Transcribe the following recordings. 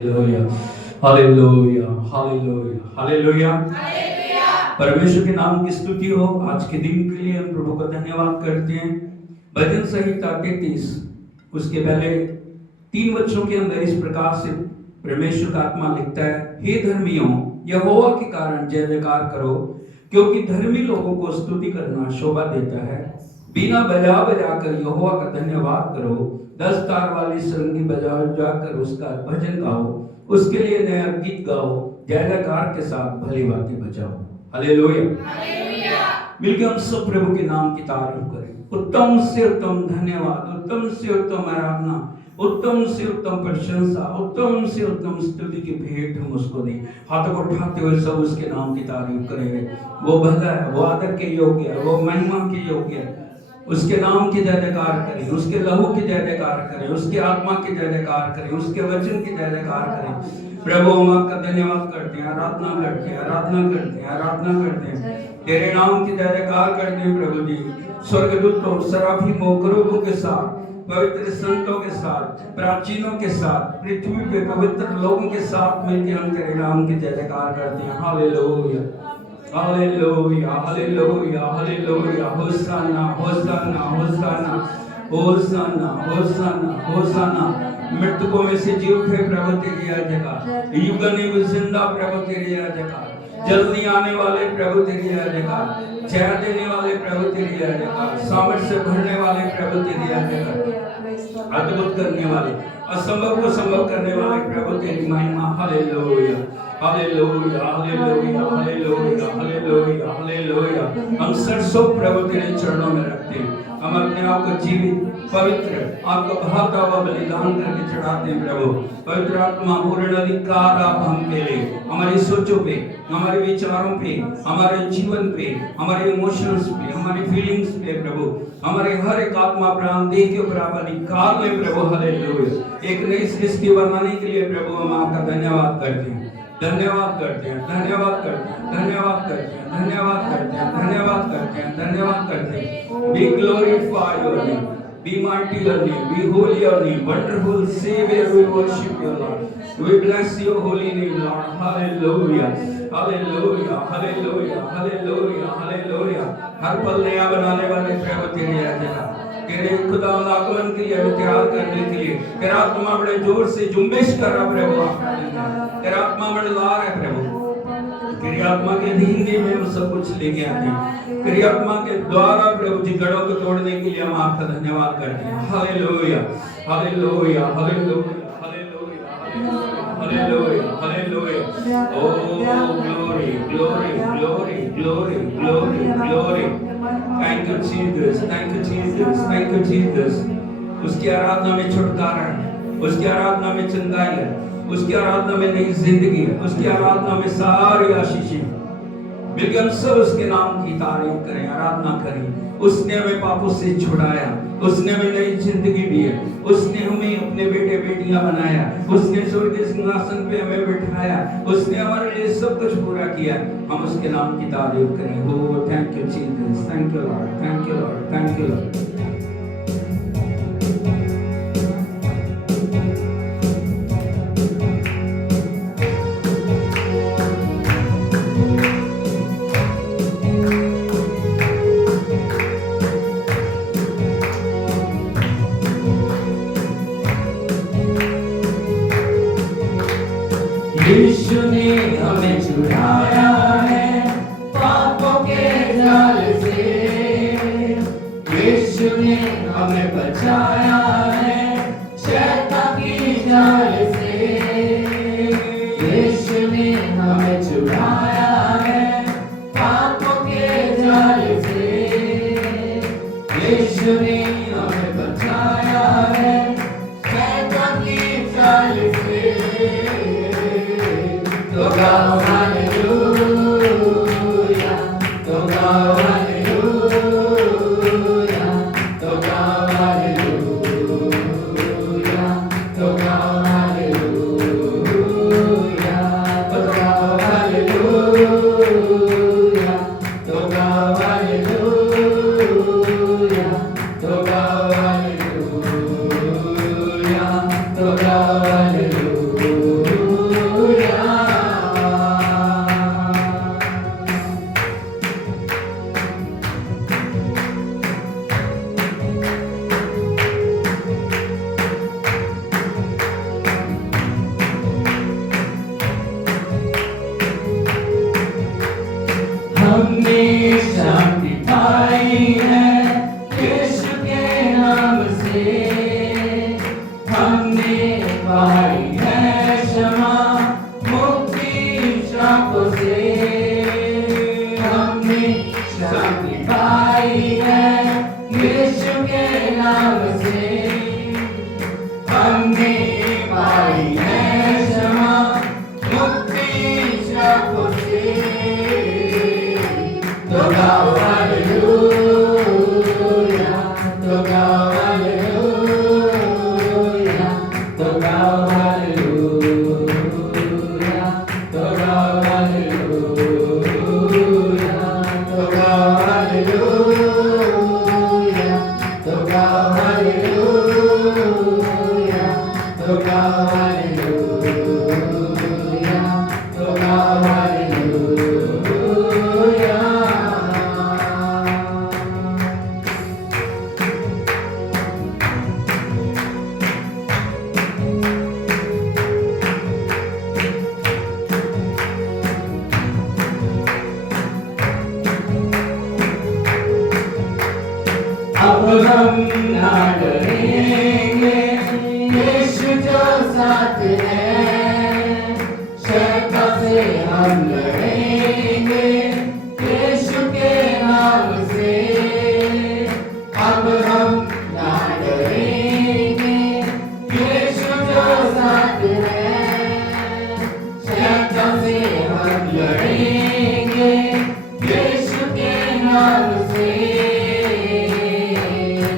Hallelujah, hallelujah, hallelujah, hallelujah. परमेश्वर के नाम की स्तुति हो। आज के दिन के लिए हम प्रभु का धन्यवाद करते हैं। भजन संहिता 33 उसके पहले 3 वचनों के अंदर इस प्रकार से परमेश्वर का आत्मा लिखता है, हे धर्मियों, यहोवा के कारण जय जयकार करो, क्योंकि धर्मी लोगों को स्तुति करना शोभा देता है। बिना बजा बजाकर यहोवा का धन्यवाद करो, 10 तार वाली सरंगी बजा बजाकर उसका भजन गाओ, उसके लिए नया गीत गाओ, जय जयकार के साथ भली बातें बजाओ। हालेलुया, मिलकर हम सब प्रभु के नाम की तारीफ करें। उत्तम से उत्तम धन्यवाद, उत्तम से उत्तम आराधना, उत्तम से उत्तम प्रशंसा, उत्तम से उत्तम स्तुति की भेंट हम उसको दें। हाथों को उठाते हुए सब उसके नाम की तारीफ करेंगे। वो भला है, वो आदर के योग्य है, वो महिमा के योग्य है। उसके नाम की जय जयकार करें, उसके लहू की जय जयकार करें, उसके आत्मा की जय जयकार करें, उसके वचन की जय जयकार करें। प्रभु हम आपका धन्यवाद करते हैं, आराधना करते हैं, आराधना करते हैं, आराधना करते हैं, तेरे नाम की जय जयकार करते हैं। प्रभु जी, स्वर्गदूतों, सराफीमों, करूबों के साथ, पवित्र संतों के साथ, प्राचीनों के साथ, पृथ्वी पे पवित्र लोगों के साथ मिलकर हम तेरे नाम की जय जयकार करते हैं। Hallelujah, hallelujah, hallelujah, hallelujah, hosanna, hosanna, hosanna, hosanna, hosanna, hosanna. मृतकों में से जी उठे प्रभु तेरी जयकार, युग जिंदा प्रभु तेरी जयकार, जल्दी आने वाले प्रभु तेरी जयकार, जय देने वाले प्रभु तेरी जयकार, सामर्थ्य से भरने वाले प्रभु तेरी जयकार, अद्भुत करने वाले, असंभव को संभव करने वाले प्रभु तेरी महिमा। Hallelujah, hallelujah, hallelujah, hallelujah, hallelujah, hallelujah. हम सरसों प्रभु तेरे चरणों में रखते हैं। हम अपने आप को जीवित, पवित्र, आपको भाता हुआ बलिदान करके चढ़ाते हैं। प्रभु पवित्र आत्मा पूर्ण अधिकार आप हम पे ले, हमारी सोचों पे, हमारे विचारों पे, हमारे जीवन पे, हमारे इमोशंस पे, हमारी फीलिंग्स पे प्रभु, हमारे हर एक आत्मा प्राण देह के ऊपर आप अधिकार ले प्रभु। हालेलुया। एक नई सृष्टि बनाने के लिए प्रभु हम आपका धन्यवाद करते हैं, धन्यवाद करते हैं, धन्यवाद करते हैं, धन्यवाद करते हैं, धन्यवाद करते हैं, धन्यवाद करते हैं, धन्यवाद करते हैं। Be glorified your name, be mighty your name, be holy your name, wonderful Savior, we worship you Lord, we bless your holy name Lord. Hallelujah, hallelujah, hallelujah, hallelujah, hallelujah। हर पल नया बनाने वाले प्रभु तेरी जय, तेरे खुदा आगमन के लिए तैयार करने के लिए तेरा आत्मा बड़े जोर से जुम्बिश कर रहा प्रभु, तेरा आत्मा बड़े लार है प्रभु। तेरी आत्मा के धींगे में हम सब कुछ लेके आते हैं। तेरी आत्मा के द्वारा प्रभु जी गढ़ों को तोड़ने के लिए हम आपका धन्यवाद करते हैं। Hallelujah, hallelujah, hallelujah, hallelujah, hallelujah. Oh glory, glory, glory, glory, glory, glory। Thank you Jesus, thank you Jesus, thank you Jesus। उसकी आराधना में छुटकारा है, उसकी आराधना में चंगाई है, उसकी आराधना में नई जिंदगी है, उसकी आराधना में सारी आशीषें। मिलकर हम सब उसके नाम की तारीफ करें, आराधना करें। उसने हमें पापों से छुड़ाया, उसने हमें नई जिंदगी दी है, उसने हमें अपने बेटे बेटियां बनाया, उसने स्वर्ग के सिंहासन पे हमें बिठाया, उसने हमारे लिए सब कुछ पूरा किया। हम उसके नाम की तारीफ करें। हो thank you Jesus, thank you Lord, thank you Lord, thank you lord. यीशु ने हमें छुड़ाया है पापों के जाल से, यीशु ने हमें बचाया है शैतान की जाल से, यीशु ने हमें छुड़ाया है पापों के जाल से, यीशु ने हमें बचाया है शैतान की जाल से। तो गाओ हालेलुया, तो गाओ हालेलुया, तो गाओ हालेलुया, ना डरेंगे, यीशु जो साथ है, शैतान से हम लड़ेंगे, यीशु के नाम से अब हम ना डरेंगे, यीशु जो साथ है, शैतान से हम लड़ेंगे, यीशु के नाम से।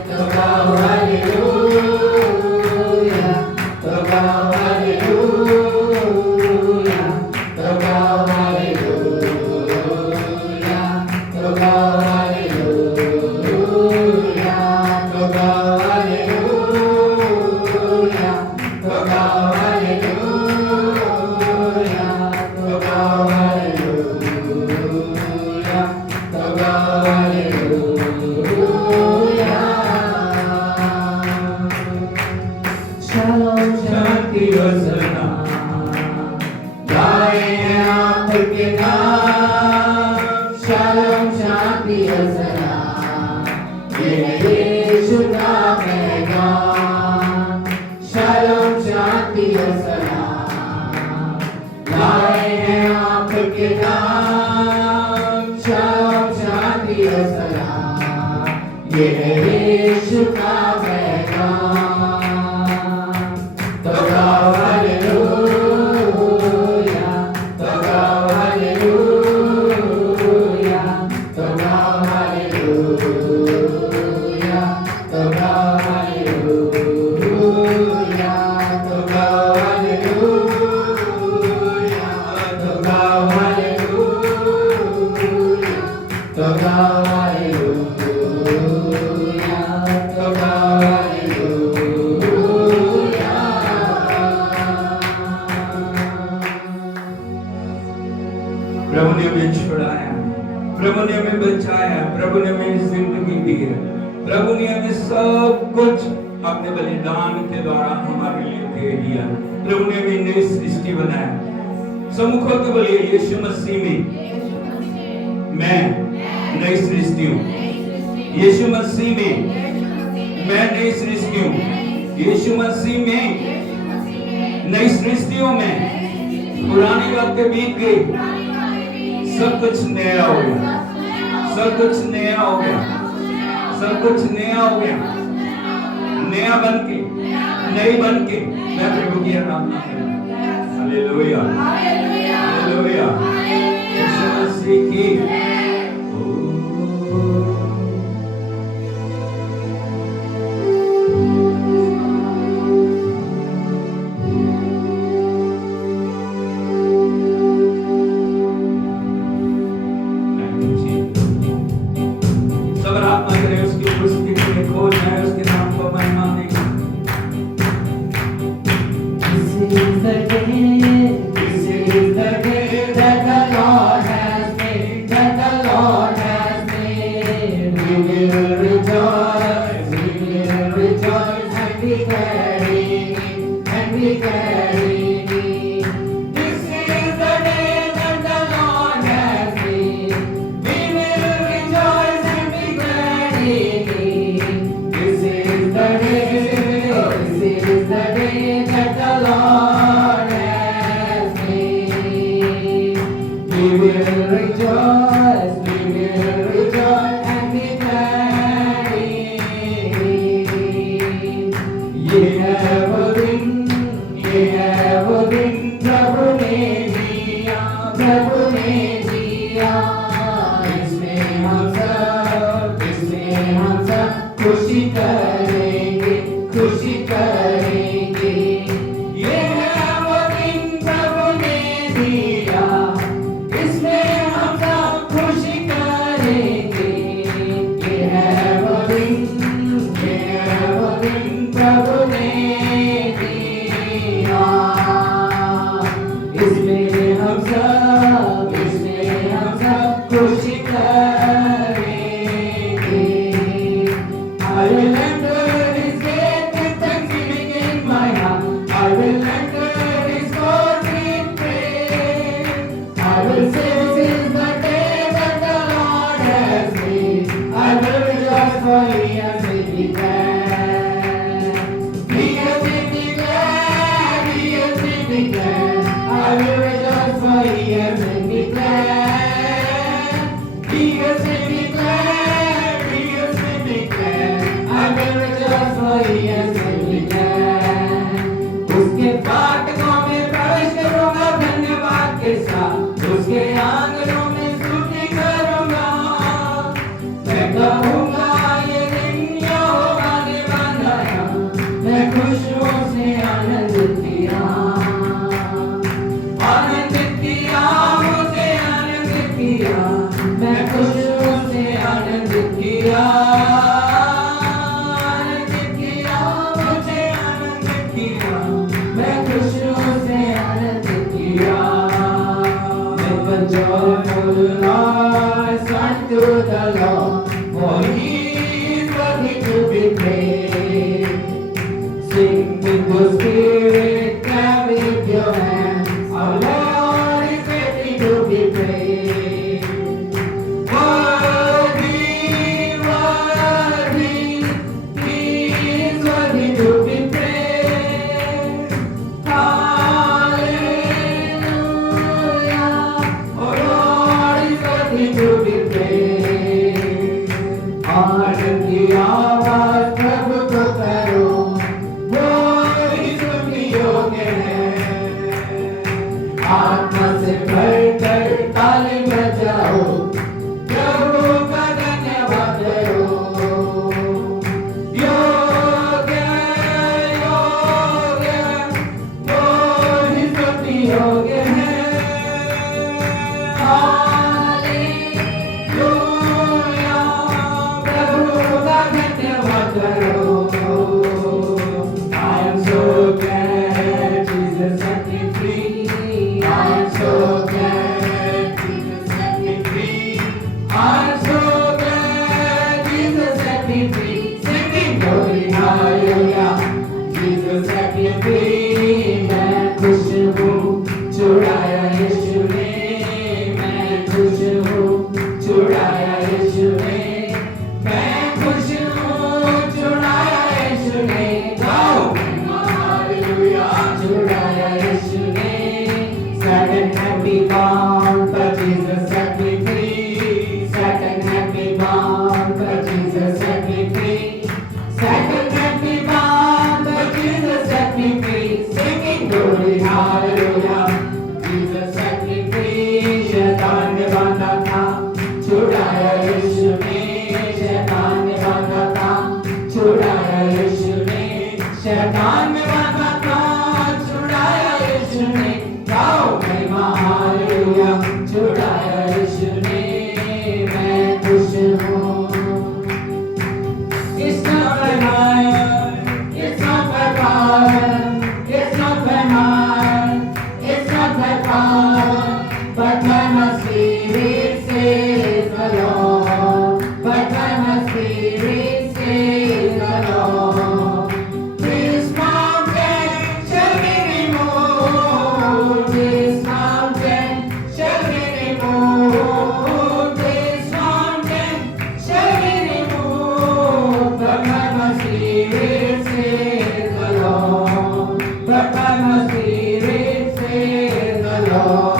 तो गाओ हालेलुया, तो गाओ हालेलुया, तो गाओ हालेलुया, तो गाओ हालेलुया, तो गाओ हालेलुया, तो गाओ हालेलुया, तो गाओ हालेलुया, तो गाओ हालेलुया। शालोम शांति और सलाम गाए हैं आपके नाम, शालोम शांति और सलाम ये यीशु का पैगाम, शालोम शांति और सलाम गाए हैं आपके नाम, शालोम शांति और सलाम ये यीशु का पैगाम। तो गाओ हालेलुया, तो गाओ हालेलुया, तो गाओ हालेलुया, तो गाओ हालेलुया, तो गाओ हालेलुया, तो गाओ हालेलुया, तो गाओ हालेलुया, तो गाओ प्रभु ने हमें छुड़ाया, प्रभु ने हमें बचाया, प्रभु ने हमें जिंदगी दी है, प्रभु ने हमें सब कुछ अपने बलिदान के द्वारा हमारे लिए दे दिया। प्रभु ने हमें नई सृष्टि बनाया। सम्मुखों के बोलिए यीशु मसीह में मैं नई सृष्टि हूँ, यीशु मसीह में मैं नई सृष्टि हूँ, यीशु मसीह में नई सृष्टियों में पुरानी बातें बीत गई, सब कुछ नया हो गया, सब कुछ नया हो गया, सब कुछ नया हो गया, नया बन के, नई बन के मैं प्रभु की आराधना करूं। हालेलुया, हालेलुया, यीशु मसीह की This is the day that the Lord has made, that yes and declare, yes and declare, yes and declare. I will rejoice for yes and declare. उसके फाटकों में प्रवेश करूंगा धन्यवाद के साथ, उसके आंगनों में स्तुति करूंगा। मैं कहूंगा ये दिन यहोवा ने बनाया, मैं खुशियों से आनंदित किया, आनंदित किया, मुझे आनंदित किया, मैं खुशियों से आनंदित किया, आनंदित किया, मुझे आनंदित किया, मैं खुशियों से आनंदित किया। Make a joyful noise unto the Lord, for He is worthy to be praised. Sing with the Spirit, clap with your hands. Our Lord is worthy to be praised. Worthy, worthy, He is worthy to be praised. Hallelujah, our Lord is worthy to be praised. आनंद की आवाज प्रभु को करो, वो ही स्तुति योग्य है। आत्मा से भरकर ताली बजाओ, प्रभु का धन्यवाद करो। योग्य, योग्य, वो ही स्तुति योग्य है। हालेलुया, प्रभु का धन्यवाद करो। I am so glad Jesus set me free. I am so glad Jesus set me free. I am so glad Jesus set me free. Singing glory, hallelujah. Jesus set me free. मैं खुश हूँ, छुड़ाया यीशु ने। मैं खुश हूँ, छुड़ाया यीशु ने। मैं खुश हूँ, छुड़ाया यीशु ने। गाओ, hallelujah, छुड़ाया यीशु ने। Satan had me bound, but Jesus set me free. Satan had me bound, but Jesus set me free. Satan had me bound, but Jesus set me free. Singing glory, hallelujah, Jesus set me free. शैतान ने बांधा था, छुड़ाया यीशु ने। शैतान ने बांधा था, छुड़ाया यीशु ने। शैतान ने बांधा था, छुड़ाया यीशु ने। गाओ महिमा, हालेलुया, छुड़ाया यीशु ने। मैं खुश हूँ। It's not by might, it's not by power, it's not by might, it's not by power, but by my spirit says the Lord. But by my spirit says the Lord. This mountain shall be removed. This mountain shall be removed. This mountain shall be removed. But by my spirit says the Lord. But by my spirit says the Lord.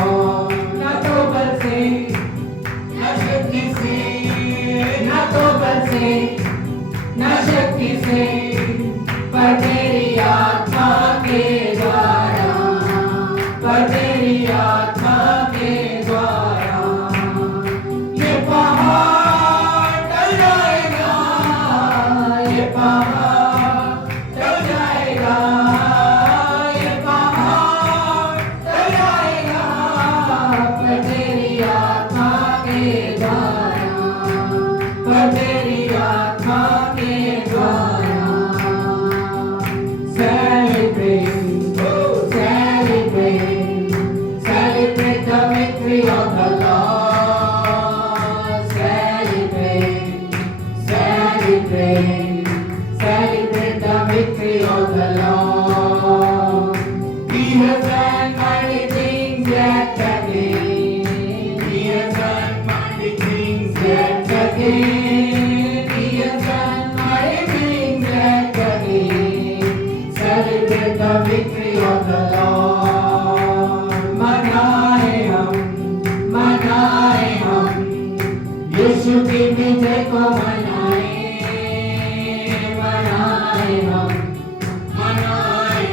विजय को मनाए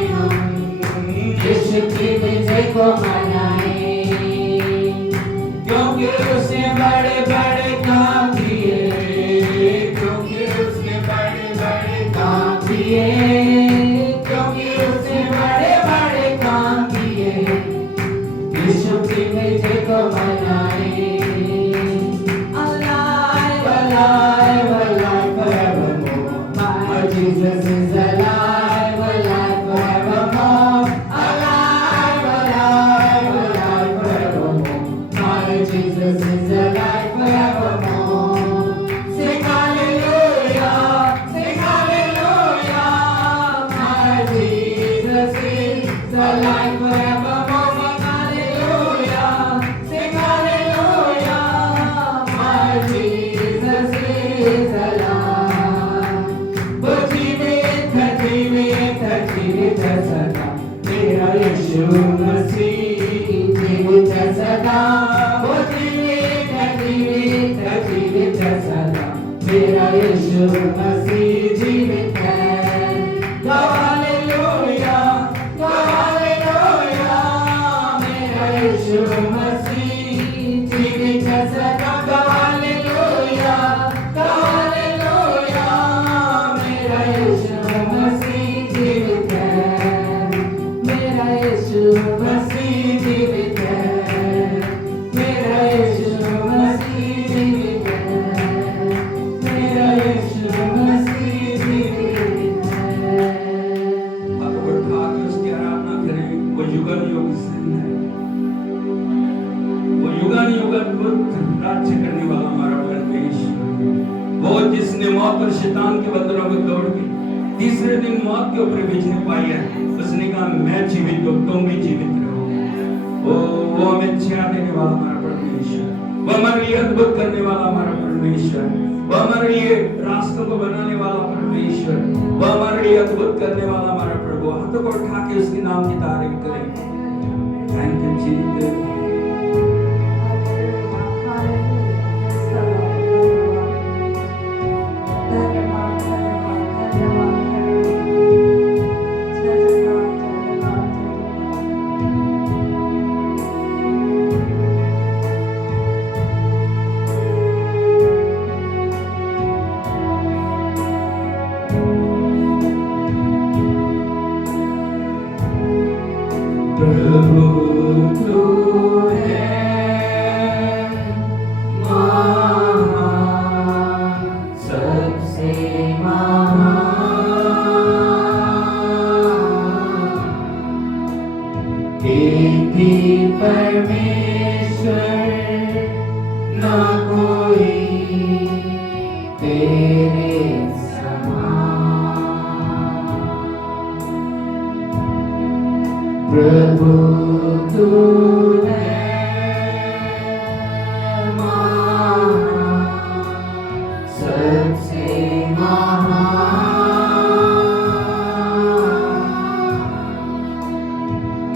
हम यीशु की विजय को मनाए, क्योंकि उसने बड़े बड़े काम किए, क्योंकि उसने बड़े बड़े काम किए, क्योंकि उसने बड़े बड़े काम किए, यीशु की विजय को मनाए। Alive, alive, alive forevermore. My Jesus is alive, alive forevermore. Alive, alive, alive forevermore. My Jesus is alive forevermore. Sing hallelujah, sing hallelujah. My Jesus is alive forevermore. Sing hallelujah, sing hallelujah. My Jesus is alive. वो जीवित है, जीवित है, जीवित है सदा। मेरा यीशु मसीह जीवित है सदा। वो जीवित है, जीवित है, जीवित है सदा। मेरा यीशु मसीह जीवित है। Go hallelujah, go hallelujah. मेरा यीशु मसीह जीवित है सदा। Go hallelujah, go hallelujah. मेरा यीशु मसीह जीवित है। मेरा यीशु मसीह जीवित है। मेरा यीशु मसीह जीवित है। मेरा यीशु मसीह जीवित है। हाथों को उठाकर उसकी आराधना करें। वो युगन युग सिंह है, वो युगन युगन राज्य करने वाला हमारा परमेश्वर, वो जिसने मौत और शैतान के बंधनों को तोड़ के तीसरे दिन मौत के ऊपर विजय पाई है। उसने कहा मैं जीवित हूँ, तुम भी जीवित रहो। वो हमें छुड़ा देने वाला हमारा परमेश्वर, वो हमारे लिए अद्भुत करने वाला हमारा परमेश्वर, वो हमारे लिए रास्तों को बनाने वाला परमेश्वर, वो हमारे लिए अद्भुत करने वाला हमारा प्रभु। हाथों को उठा के उसके नाम की तारीफ करें। Thank you Jesus. प्रभु तू है महान, सबसे महान। एक ही परमेश्वर, ना कोई तेरे प्रभु तू है महान, सबसे महान।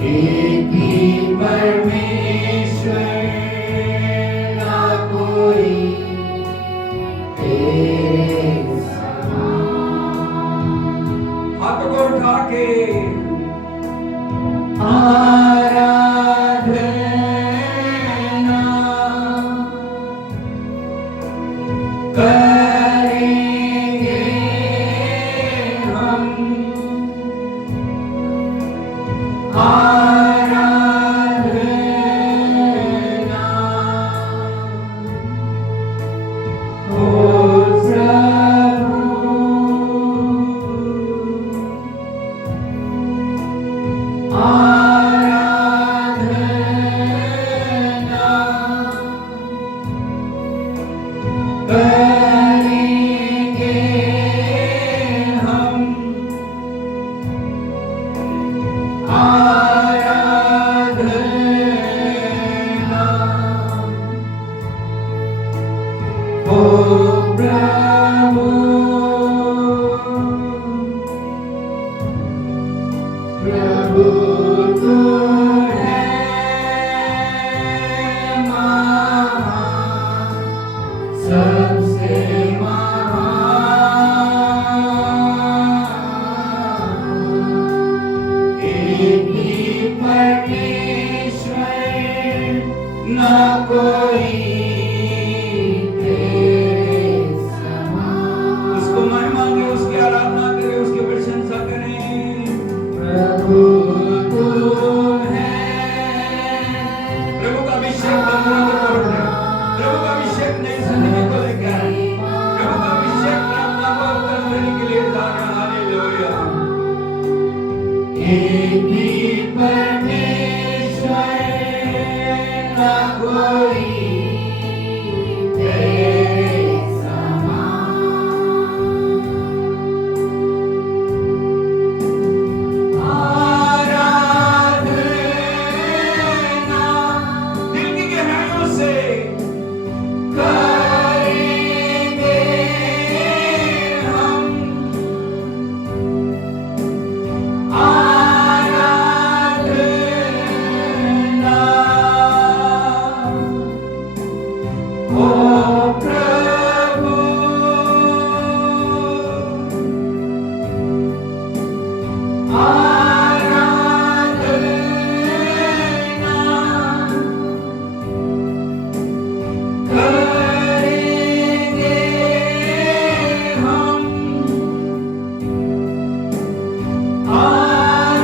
एक ही परमेश्वर, ना कोई तेरे समान। हाथों को उठा के आराधना ना कोई तेरे समान। उसको महिमा दे, उसकी आराधना करें, उसकी प्रशंसा करें। प्रभु तू है, प्रभु का अभिषेक बंधनों को तोड़ दे, प्रभु का अभिषेक नई जिंदगी को लेकर आए, प्रभु का अभिषेक प्रार्थना को उत्तर देने के लिए जा रहा है। हालेलुया। एक ही परमेश्वर, ना कोई तेरे समान। आराधना दिल की गहराइयों से करेंगे हम, आराधना ओ प्रभु, आराधना करेंगे हम, आराधना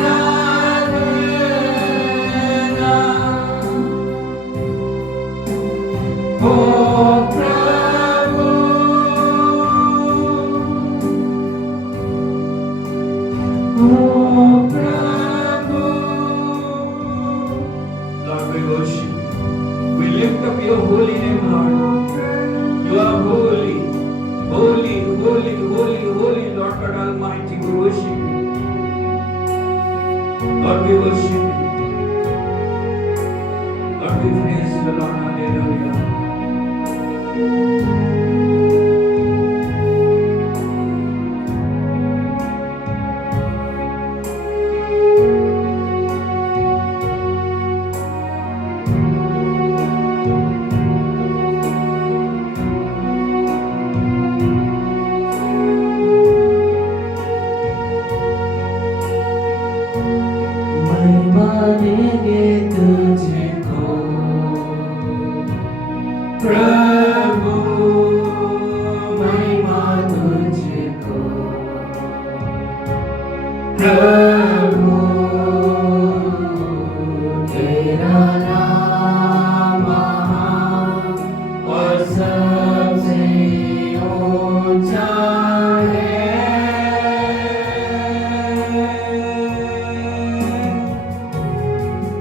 ओ प्रभु, ओ प्रभु। Lord, we worship you. We lift up your holy name, Lord. You are holy, holy, holy, holy, holy, Lord God Almighty. We worship you. Lord, we worship you. Lord, we praise the Lord. Hallelujah. महिमा देंगे तुझको प्रभु, महिमा तुझको प्रभु। तेरा नाम महान और सबसे ऊंचा है।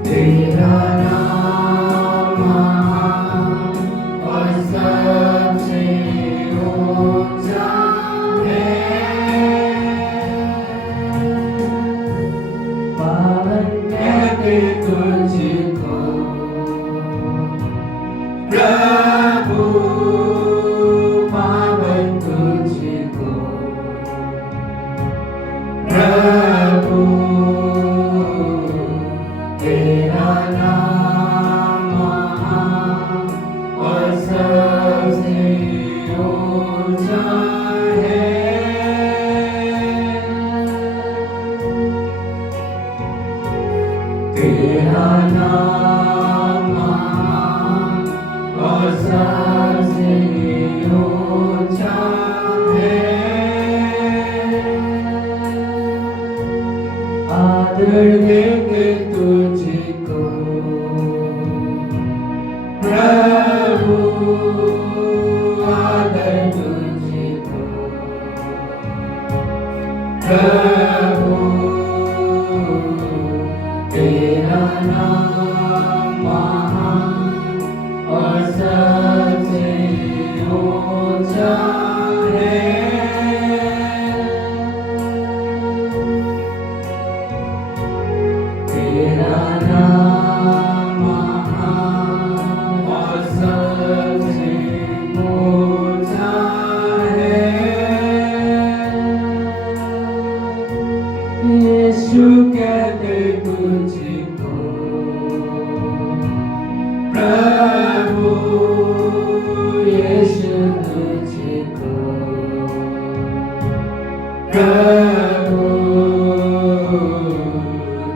तेरा नाम महान और सबसे ऊंचा है। पावन कहते तुझको प्रभु, पावन तुझको प्रभु। तेरा नाम महान और सबसे ऊंचा है। तेरा नाम महान और सबसे ऊंचा है। आदर देंगे तुझको प्रभु, आदर तुझको प्रभु। तेरा नाम महान और सबसे ऊंचा है। तेरा नाम महान और सबसे ऊंचा है। यीशु कहते तुझको प्रभु, यीशु तुझको प्रभु।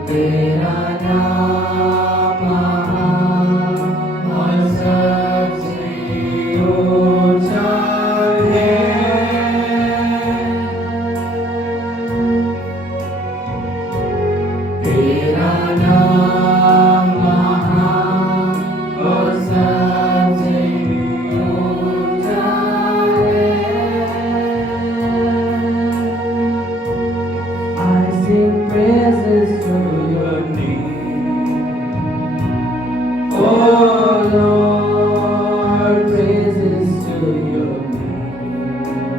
तेरा नाम महान और Lord, praises to your name.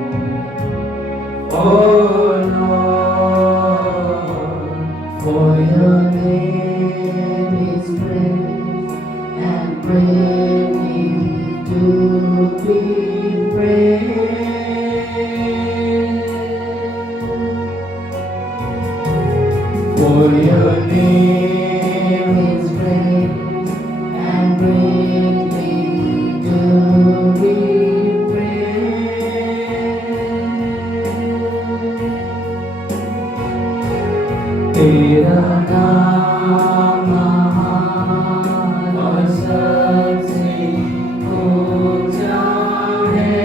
Oh Lord, for your name is great and greatly to be praised. For your name is great and greatly to be praised. तेरा नाम महान और सबसे ऊंचा है।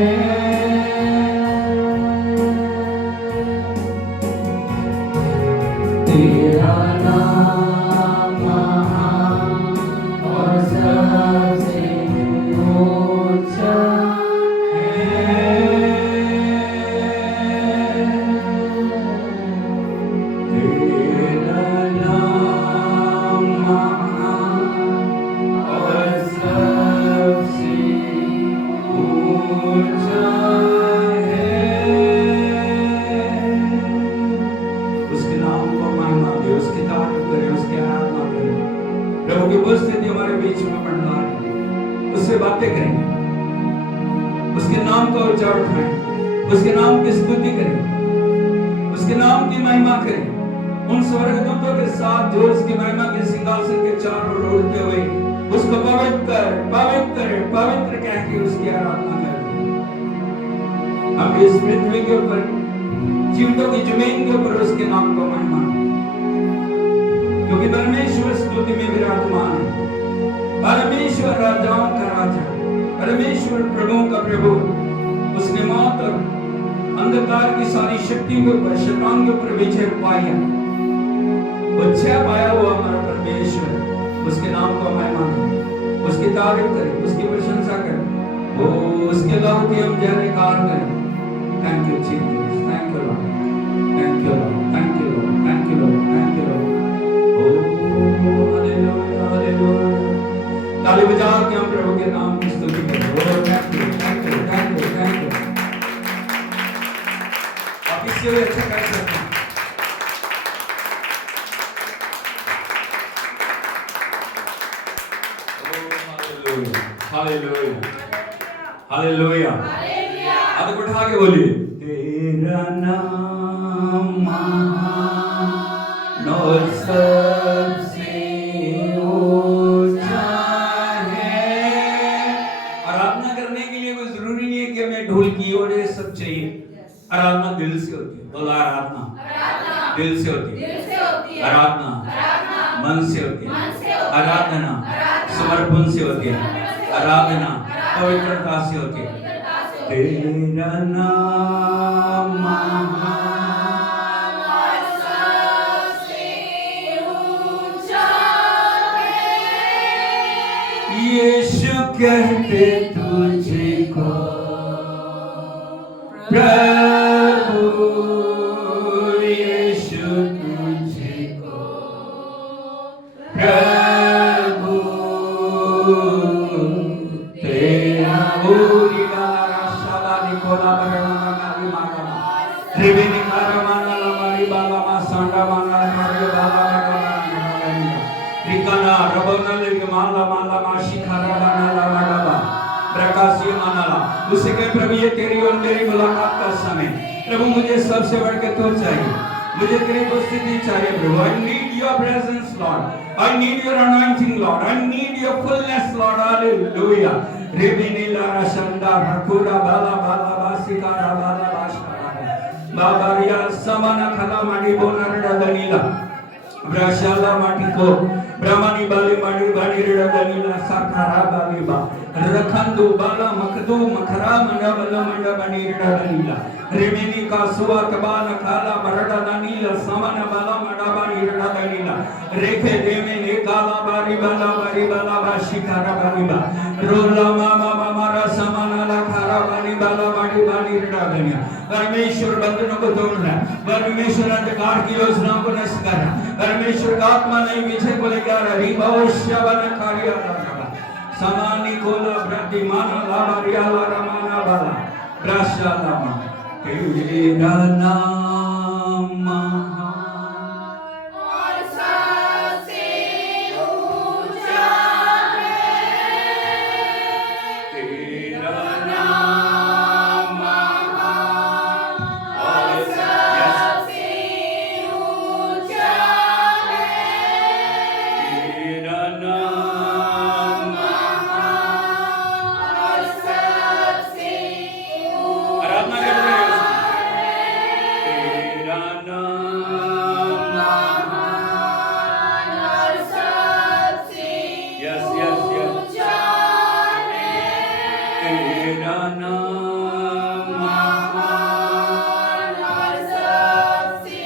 तेरा नाम महान और सबसे ऊंचा है। तेरा नाम महान और सबसे ऊंचा है। उसके नाम को महिमा दे, उसकी तारीफ करे, उसकी आराधना करे। प्रभु की उपस्थिति हमारे बीच में मंडरा है, उससे बातें करेंगे, उसके नाम का उच्चारण करें, उसके नाम की स्तुति करें, उसके नाम की महिमा करें। उन स्वर्गदूतों के साथ जो उसकी महिमा के सिंहासन के चारों ओर उड़ते हुए उसको पवित्र पवित्र पवित्र कह के उसकी आराधना करें। हम इस पृथ्वी के ऊपर, जीवों की जमीन के ऊपर उसके नाम को महिमा, क्योंकि परमेश्वर स्तुति में विराजमान है। परमेश्वर राजाओं का राजा, परमेश्वर प्रभुओं का प्रभु। उसने मौत और अंधकार की सारी शक्ति के ऊपर, शैतान के ऊपर विजय पाया। वो छह पाया हुआ हमारा परमेश्वर, उसके नाम को महिमा करें, उसकी तारीफ करें, उसकी प्रशंसा करें, वो उसके लहू की हम जयकार करें। Thank you Jesus, thank you Lord, thank you Lord, thank you Lord, thank you Lord, thank you Lord. Oh hallelujah, hallelujah. ताली बजा के हम प्रभु के नाम की स्तुति करें। ओ thank you, thank you, thank you, thank you. आप इससे भी अच्छा कर सकते हैं। हालेलुया, हालेलुया, हाथ उठा के बोलिए। तेरा नाम महान और सबसे ऊंचा है। आराधना करने के लिए कोई जरूरी नहीं है कि हमें ढोल की और ये सब चाहिए। आराधना दिल से होती है। बोला आराधना दिल से होती है। आराधना मन से होती है। आराधना समर्पण से होती है। आराधना पवित्रता से होती है। तेरा नाम महान और सबसे ऊंचा है। यीशु कहते तुझको प्रभु, यीशु तुझको प्रभु। तेरा पूरी वाला शाला निकोला बरना गाली मारा त्रिवेणी कार माना हमारी बाला मा सांडा माना हमारे बाला माना रिकाना रबना लेके माला माला मा शिखारा माना माना प्रकाशी माना। उसे कहे प्रभु ये तेरी और मेरी मुलाकात का समय। प्रभु मुझे सबसे बढ़कर तो चाहिए, मुझे तेरी उपस्थिति चाहिए प्रभु। I need your presence Lord, I need your anointing Lord, I need your fullness Lord. Hallelujah. Rebini lara shanda rakura bala bala basikara bala bashara babaria samana khala mani bonara danila brashala matiko brahmani bali mani bani rida danila sakara bali ba rakhandu bala makdu makhara manda bala manda bani rida danila remini ka suwa kabana khala marada danila samana bala manda bani rida danila rekhe deme ne kala bari bala bashikara bali ba rola mama mara samana la khara bani bala bani rida danila। परमेश्वर बंधनों को तोड़ रहा है, परमेश्वर अंधकार की योजनाओं को नष्ट कर रहा है, परमेश्वर का आत्मा नई विजय को लेकर आ रहा है। समानी कोला प्रतिमाना लाबारिया लारामाना बाला ब्राशा लामा तेरा नाम महान और सबसे ऊंचा है तेरा नाम महान और सबसे ऊंचा है तेरा नाम महान और सबसे आराधना कर रहे हैं तेरा नाम महान और सबसे यस यस यस ऊंचा है तेरा नाम महान और सबसे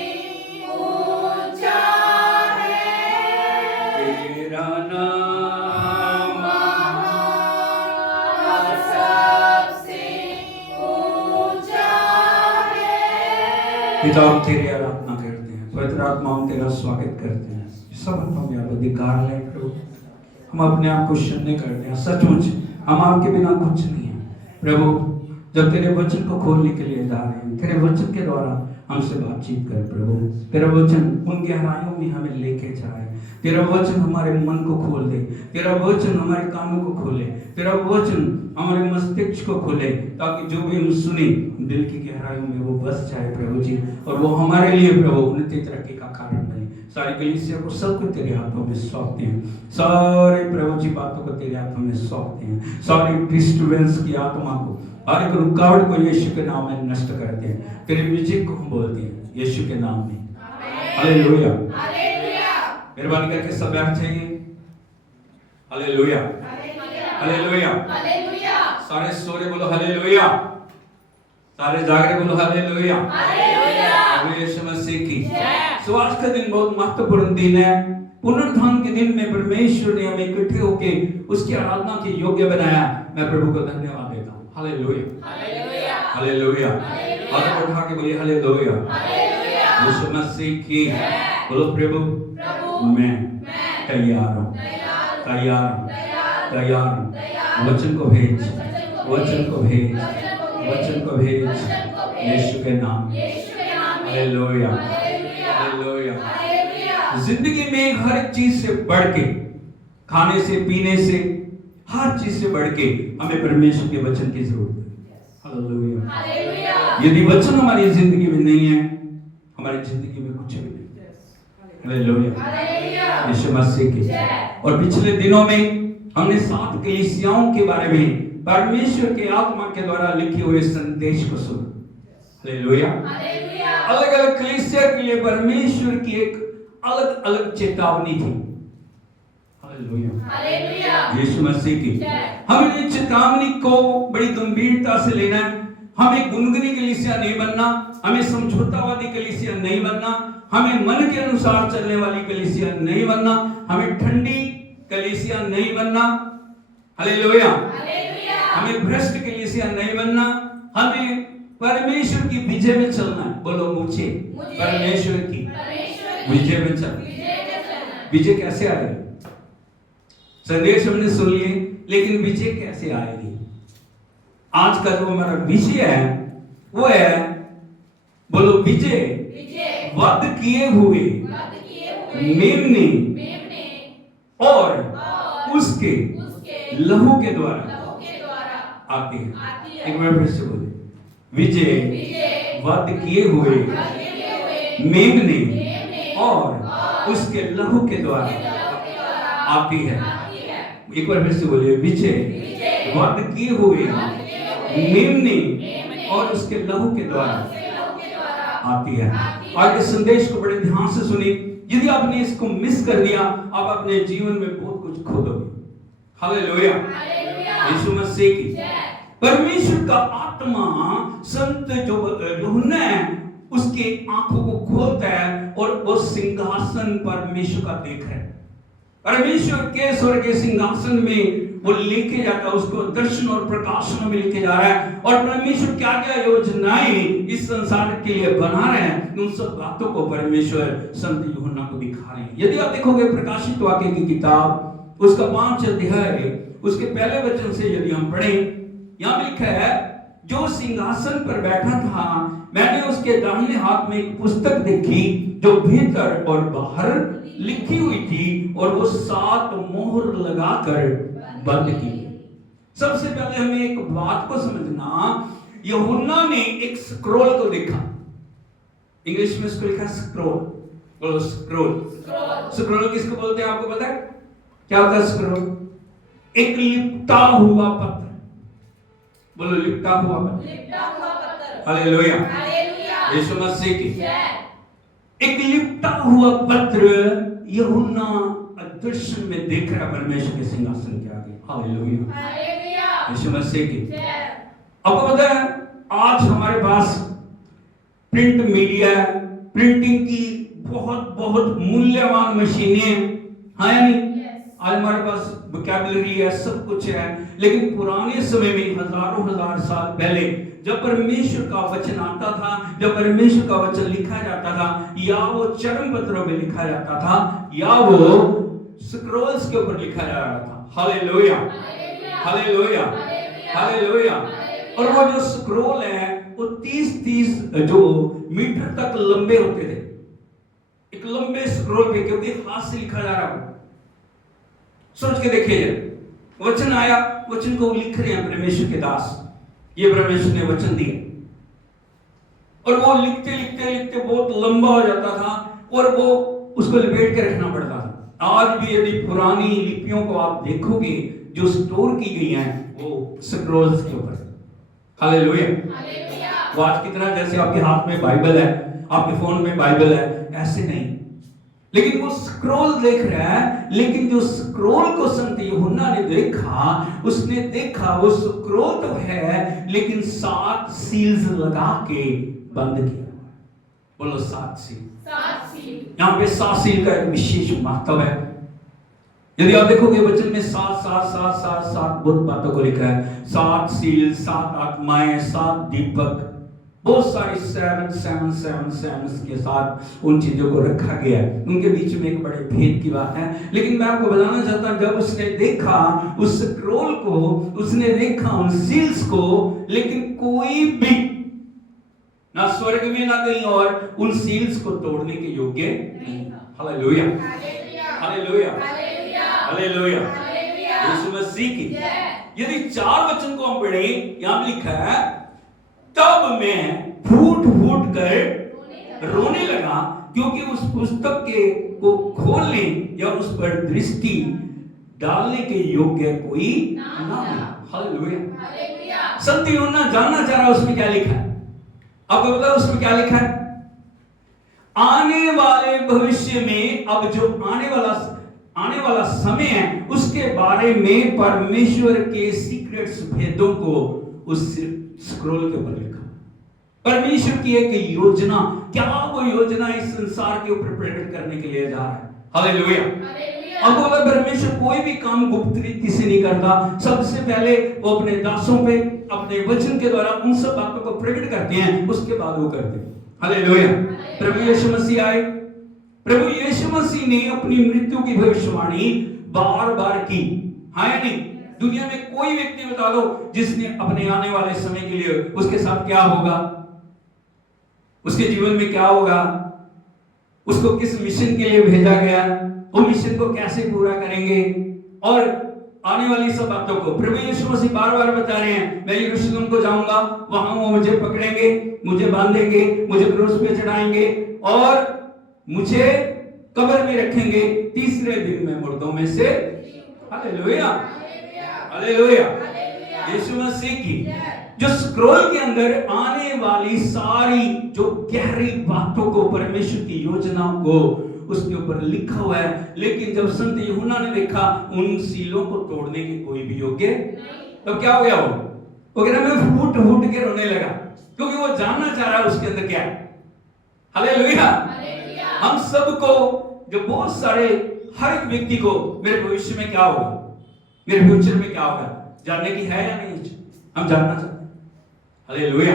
ऊंचा है तेरा नाम महान और सबसे ऊंचा है पिता हम तेरी आराधना करते हैं पवित्र आत्मा हम तेरा स्वागत करते हैं सब हम यहाँ अधिकार लें प्रभु हम अपने आप को शून्य करते हैं सचमुच हम आपके बिना कुछ नहीं है प्रभु जब तेरे वचन को खोलने के लिए जा रहे हैं तेरे वचन के द्वारा हमसे बातचीत कर प्रभु तेरा वचन उन गहराइयों में हमें लेके जाए तेरा वचन हमारे मन को खोल दे तेरा वचन हमारे कानों को खोले तेरा वचन हमारे मस्तिष्क को खोले ताकि जो भी हम सुने दिल की गहराइयों में वो बस जाए प्रभु जी और वो हमारे लिए प्रभु उन्नति तरक्की का कारण बने सारी कलीसिया को सबको तेरे हाथों में सौंपते हैं सारे प्रभु जी बातों को तेरे हाथों में सौंपते हैं सारी डिस्टर्बेंस की आत्मा को हर एक रुकावट को यीशु के नाम में नष्ट करते हैं तेरे विजय को हम बोलते हैं यीशु के नाम में हालेलुया मेहरबानी करके सब बैठ जाइए हालेलुया हालेलुया हालेलुया सारे सोरे बोलो हालेलुया सारे जागरे बोलो हालेलुया हालेलुया प्रभु यीशु मसीह की सो आज का दिन बहुत महत्वपूर्ण दिन है पुनरुत्थान के दिन में परमेश्वर ने हमें इकट्ठे होके उसकी आराधना के योग्य बनाया मैं प्रभु को धन्यवाद देता हूँ हालेलुया हालेलुया हालेलुया हाथ उठा के बोलिए हालेलुया हालेलुया यीशु मसीह की बोलो प्रभु मैं तैयार हूँ तैयार हूँ तैयार हूँ वचन को भेज वचन को भेज वचन को भेज यीशु के नाम हालेलुया हालेलुया जिंदगी में हर एक चीज से बढ़ के खाने से पीने से हर चीज से बढ़ के हमें परमेश्वर के वचन की जरूरत है हालेलुया यदि वचन हमारी जिंदगी में नहीं है हमारी जिंदगी में कुछ भी नहीं हालेलुया यीशु मसीह की और पिछले दिनों में हमने 7 कलीसियाओं के बारे में परमेश्वर के आत्मा के द्वारा लिखे हुए संदेश को सुना हालेलुया अलग अलग कलीसिया के लिए परमेश्वर की एक अलग अलग चेतावनी थी हालेलुया यीशु मसीह की हमें इस चेतावनी को बड़ी गंभीरता से लेना है हमें गुनगुनी कलीसिया नहीं बनना हमें समझौतावादी कलीसिया नहीं बनना हमें मन के अनुसार चलने वाली कलीसिया नहीं बनना हमें ठंडी कलीसिया नहीं बनना हालेलुया हमें भ्रष्ट कलीसिया नहीं बनना हमें परमेश्वर की विजय में चलना है बोलो मुझे परमेश्वर की विजय में चलना विजय कैसे आएगी संदेश हमने सुन लिए लेकिन विजय कैसे आएगी आज का जो हमारा विषय है वो है बोलो विजय वध किए हुए मेमने और उसके लहू के द्वारा आती है एक बार फिर से बोले विजय वध किए हुए मेमने और उसके लहू के द्वारा आती है एक बार फिर से बोलिए विजय वध किए हुए मेमने और उसके लहू के द्वारा आती है आज इस संदेश को बड़े ध्यान से सुनिए यदि आपने इसको मिस कर दिया आप अपने जीवन में बहुत कुछ खो दोगे हालेलुया यीशु मसीह की परमेश्वर का आत्मा संत जो यूहन्ना है उसके आंखों को खोलता है और वो सिंहासन परमेश्वर का देख रहा है परमेश्वर के स्वर्ग के सिंहासन में वो लेके जाता है उसको दर्शन और प्रकाशन में लेके जा रहा है और परमेश्वर क्या क्या योजनाएं इस संसार के लिए बना रहे हैं उन सब बातों को परमेश्वर संत यूहन्ना को दिखा रहे हैं यदि आप देखोगे प्रकाशित वाक्य की किताब उसका 5 अध्याय उसके पहले वचन से यदि हम पढ़ें, यहां पे लिखा है, जो सिंहासन पर बैठा था, मैंने उसके दाहिने हाथ में एक पुस्तक देखी जो भीतर और बाहर लिखी हुई थी और वो 7 मोहर लगाकर बंद की। सबसे पहले हमें एक बात को समझना, यूहन्ना ने एक स्क्रोल को देखा। इंग्लिश में इसको लिखा स्क्रोल। बोलो स्क्रोल। स्क्रोल किसको बोलते हैं आपको पता है? क्या होता है स्क्रोल? एक लिपटा हुआ पत्र। बोलो लिपटा हुआ पत्र। हालेलुया। यीशु मसीह की एक लिपटा हुआ पत्र यूहन्ना दर्शन में देख रहा परमेश्वर के सिंहासन के आगे। हालेलुया। यीशु मसीह की। आपको पता है आज हमारे पास प्रिंट मीडिया, प्रिंटिंग की बहुत बहुत मूल्यवान मशीनें हैं या नहीं? आज हमारे पास वोकैबुलरी है, सब कुछ है, लेकिन पुराने समय में हजारों हजार साल पहले जब परमेश्वर का वचन आता था, जब परमेश्वर का वचन लिखा जाता था, या वो चर्म पत्रों में लिखा जाता था या वो स्क्रोल्स के ऊपर लिखा जा रहा था। Hallelujah, hallelujah, hallelujah. और वो जो स्क्रोल है वो 30-30 जो मीटर तक लंबे होते थे, एक लंबे स्क्रोल पे, क्योंकि हाथ से लिखा जा रहा हो। सोच के देखिए, वचन आया, वचन को लिख रहे हैं परमेश्वर के दास, ये परमेश्वर ने वचन दिया, और वो लिखते लिखते लिखते बहुत लंबा हो जाता था और वो उसको लपेट के रखना पड़ता था। आज भी यदि पुरानी लिपियों को आप देखोगे जो स्टोर की गई हैं वो स्क्रोल्स के ऊपर। हालेलुया। वो आज की तरह जैसे आपके हाथ में बाइबल है, आपके फोन में बाइबल है, ऐसे नहीं, लेकिन वो स्क्रोल देख रहा है। लेकिन जो स्क्रोल को संत यूहन्ना ने देखा, उसने देखा वो स्क्रोल तो है लेकिन 7 सील्स लगा के बंद किया। बोलो 7 सील। यहाँ पे 7 सील का एक विशेष महत्व है। यदि आप देखोगे वचन में 7 बहुत बातों को लिखा है, 7 सील, 7 आत्माएं, 7 दीपक, बहुत सारी 7 के साथ उन चीजों को रखा गया है। उनके बीच में एक बड़े भेद की बात है, लेकिन मैं आपको बताना चाहता हूं, जब उसने देखा उस स्क्रोल को, उसने देखा उन सील्स को, लेकिन कोई भी ना स्वर्ग में ना कहीं और उन सील्स को तोड़ने के योग्य नहीं। हालेलुया, हालेलुया, हालेलुया, यीशु मसीह की। यदि 4 वचन को हम पढ़ें, यहां लिखा है, तब मैं फूट फूट कर रोने लगा, क्योंकि उस पुस्तक के को खोलने या उस पर दृष्टि डालने के योग्य कोई ना मिला। हालेलुया। संत यूहन्ना जानना चाह रहा उसमें क्या लिखा है। आपको पता है उसमें क्या लिखा है? आने वाले भविष्य में, अब जो आने वाला समय है उसके बारे में परमेश्वर के सीक्रेट्स, भेदों को उस स्क्रोल के ऊपर लिखा। परमेश्वर की एक योजना, क्या वो योजना इस संसार के ऊपर प्रकट करने के लिए जा रहा है। हालेलुया। अब वो परमेश्वर कोई भी काम गुप्त रीति से नहीं करता। सबसे पहले वो अपने दासों पे, अपने वचन के द्वारा उन सब बातों को प्रकट करते हैं, उसके बाद वो करते हैं। हालेलुया। प्रभु यीशु मसीह आए, प्रभु यीशु मसीह ने अपनी मृत्यु की भविष्यवाणी बार-बार की। हाँ या नहीं? दुनिया में कोई व्यक्ति बता दो जिसने अपने आने वाले समय के लिए, उसके साथ क्या होगा, उसके जीवन में क्या होगा, उसको किस मिशन के लिए भेजा गया, वो मिशन को कैसे पूरा करेंगे, और आने वाली सब बातों को प्रभु यीशु मसीह बार-बार बता रहे हैं। मैं यरूशलेम को जाऊंगा, वहां वो मुझे पकड़ेंगे, मुझे बांधेंगे, मुझे क्रूस पे चढ़ाएंगे और मुझे कब्र में रखेंगे, तीसरे दिन में मुर्दों में से। हालेलुया, हालेलुया, यीशु मसीह की। जो स्क्रोल के अंदर आने वाली सारी जो गहरी बातों को, परमेश्वर की योजनाओं को उसके ऊपर लिखा हुआ है, लेकिन जब संत यूहन्ना ने देखा उन सीलों को तोड़ने के कोई भी योग्य नहीं। तो क्या हो गया? वो कह रहा मैं फूट फूट के रोने लगा, क्योंकि वो जानना चाह रहा है उसके अंदर क्या है। हालेलुया। हम सबको, जो बहुत सारे, हर एक व्यक्ति को मेरे भविष्य में क्या होगा, मेरे फ्यूचर में क्या होगा, जानने की है या नहीं? हम जानना चाहते हैं। हालेलुया,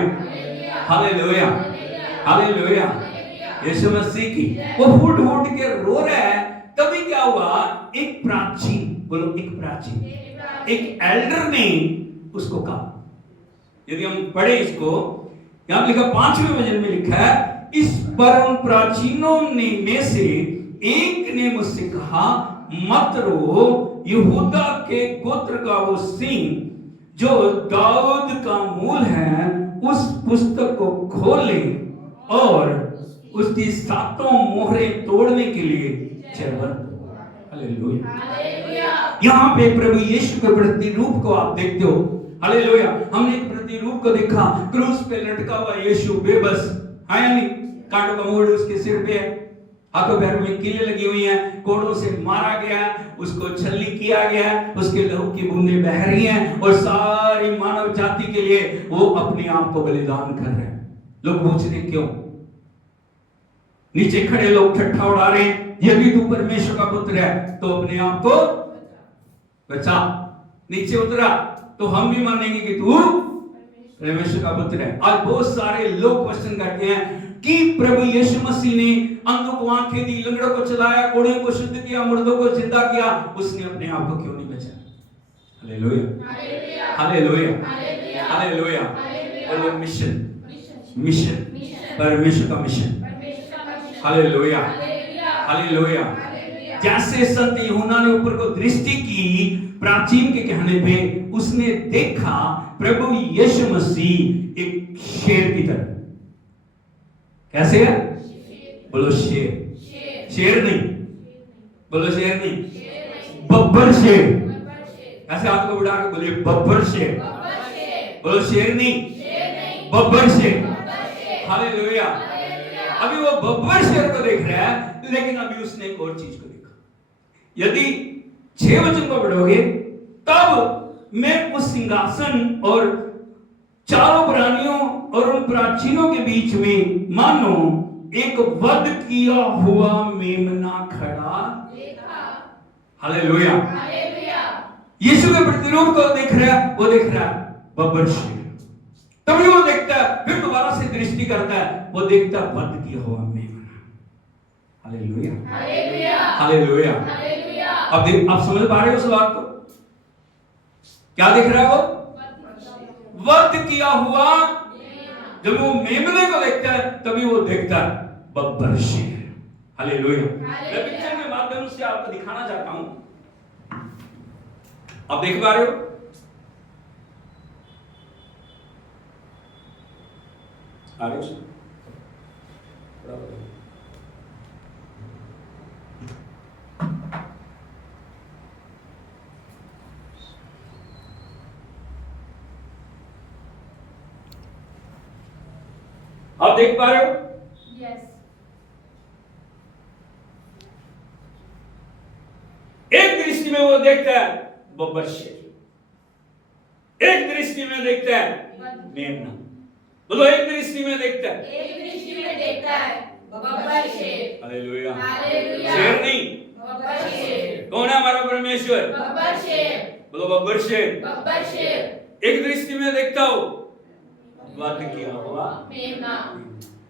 हालेलुया, हालेलुया, यीशु मसीह की। वो फूट फूट के रो रहा है। तभी क्या हुआ, एक प्राचीन बोलो एक प्राचीन, एक एल्डर ने उसको कहा। यदि हम पढ़े इसको, यहां लिखा 5वें वचन में लिखा है, इस पर उन प्राचीनों ने में से एक ने मुझसे कहा, मत रो, यहूदा के गोत्र का वो सिंह जो दाऊद का मूल है, उस पुस्तक को खोले और उसकी 7 मोहरें तोड़ने के लिए जयवंत हो। हालेलुया। यहाँ पे प्रभु यीशु के प्रतिरूप को आप देखते हो। हालेलुया। हमने एक प्रतिरूप को देखा, क्रूस पे लटका हुआ यीशु बेबस है या नहीं? कांटों का मोड़ उसके सिर पे है, हाथों पैरों में कीलें लगी हुई हैं, कोड़ों से मारा गया, उसको छल्ली किया गया, उसके लहू की बूंदें बह रही हैं और सारी मानव जाति के लिए वो अपने आप को बलिदान कर रहे हैं। लोग पूछते क्यों? नीचे खड़े लोग ठट्ठा उड़ा रहे हैं, यदि तू परमेश्वर का पुत्र है तो अपने आप को बचा। नीचे उतरा तो हम भी मानेंगे कि तू परमेश्वर का पुत्र है। आज बहुत सारे लोग क्वेश्चन करते हैं कि प्रभु यीशु मसीह ने अंधों को आंखें दी, लंगड़ों को चलाया, कोढ़ियों को शुद्ध किया, मुर्दों को जिंदा किया, उसने अपने आप को क्यों नहीं बचाया? Hallelujah, hallelujah, hallelujah, hallelujah. Mission, परमेश्वर का मिशन। Hallelujah, hallelujah. जैसे संत यूहन्ना ने ऊपर को दृष्टि की प्राचीन के कहने पे, उसने देखा प्रभु यीशु मसीह एक शेर की तरह। कैसे है? बोलो शेर। शेर नहीं, बोलो शेर नहीं, बब्बर शेर। ऐसे हाथ को बढ़ा के बोलिए बब्बर शेर। बोलो शेर नहीं, बब्बर शेर। हालेलुया। अभी वो बब्बर शेर को देख रहा है, लेकिन अभी उसने एक और चीज को देखा। यदि 6 वचन को पढ़ोगे, तब मैं उस सिंहासन और चारों प्राणियों और उन प्राचीनों के बीच में मानो एक वध किया हुआ मेमना खड़ा देखा। हालेलुया। यीशु के प्रतिरूप को देख रहा है, वो देख रहा है बब्बर शेर। तभी वो देखता है, फिर दोबारा से दृष्टि करता है, वो देखता है वध किया हुआ मेमना। Hallelujah, hallelujah, hallelujah. अब आप समझ पा रहे हो उस बात को? क्या देख रहा है वो? वध किया हुआ। जब वो मेमने को देखता है, तभी वो देखता है बब्बर शेर। हालेलुया। मैं पिक्चर के माध्यम से आपको दिखाना चाहता हूं, आप देख पा रहे हो? आ रहे हो? आप देख पा रहे हो? यस। एक दृष्टि में वो देखता है बब्बर शेर, एक दृष्टि में देखता है मेमना। बोलो एक दृष्टि में देखता है, एक दृष्टि में देखता है बब्बर शेर। Hallelujah, hallelujah. शेर नहीं, बब्बर शेर। कौन है हमारा परमेश्वर? बब्बर शेर। बोलो बब्बर शेर। बब्बर शेर। एक दृष्टि में देखता हो वध किया हुआ मेमना।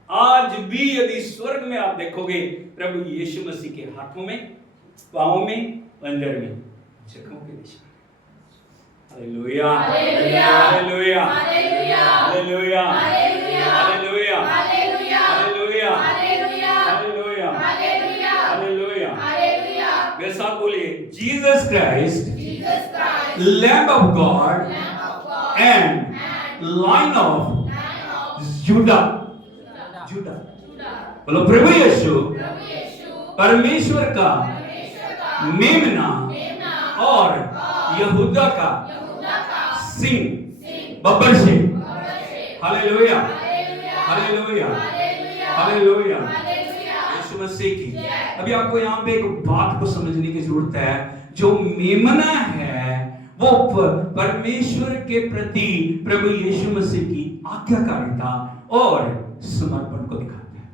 आज भी यदि स्वर्ग में आप देखोगे, प्रभु यीशु मसीह के हाथों में, पांवों में, अंदर में जख्मों के निशान। Hallelujah, hallelujah, hallelujah, hallelujah, hallelujah, hallelujah, hallelujah, hallelujah, hallelujah, hallelujah, hallelujah, hallelujah, hallelujah. Hallelujah. मेरे साथ बोलिए, Jesus Christ, Jesus Christ, lamb of God lamb of God and line of line of जुड़ा। जुड़ा। बोलो प्रभु यीशु प्रभु यीशु परमेश्वर का परमेश्वर का मेमना मेमना और यहूदा का यहूदा का सिंह, सिंह, बब्बर शेर। बब्बर शेर। Hallelujah, hallelujah, hallelujah, hallelujah, hallelujah. Hallelujah. यीशु मसीह की। अभी आपको यहाँ पे एक बात को समझने की जरूरत है। जो मेमना है वो परमेश्वर के प्रति प्रभु यीशु मसीह की आज्ञाकारिता और समर्पण को दिखाता है।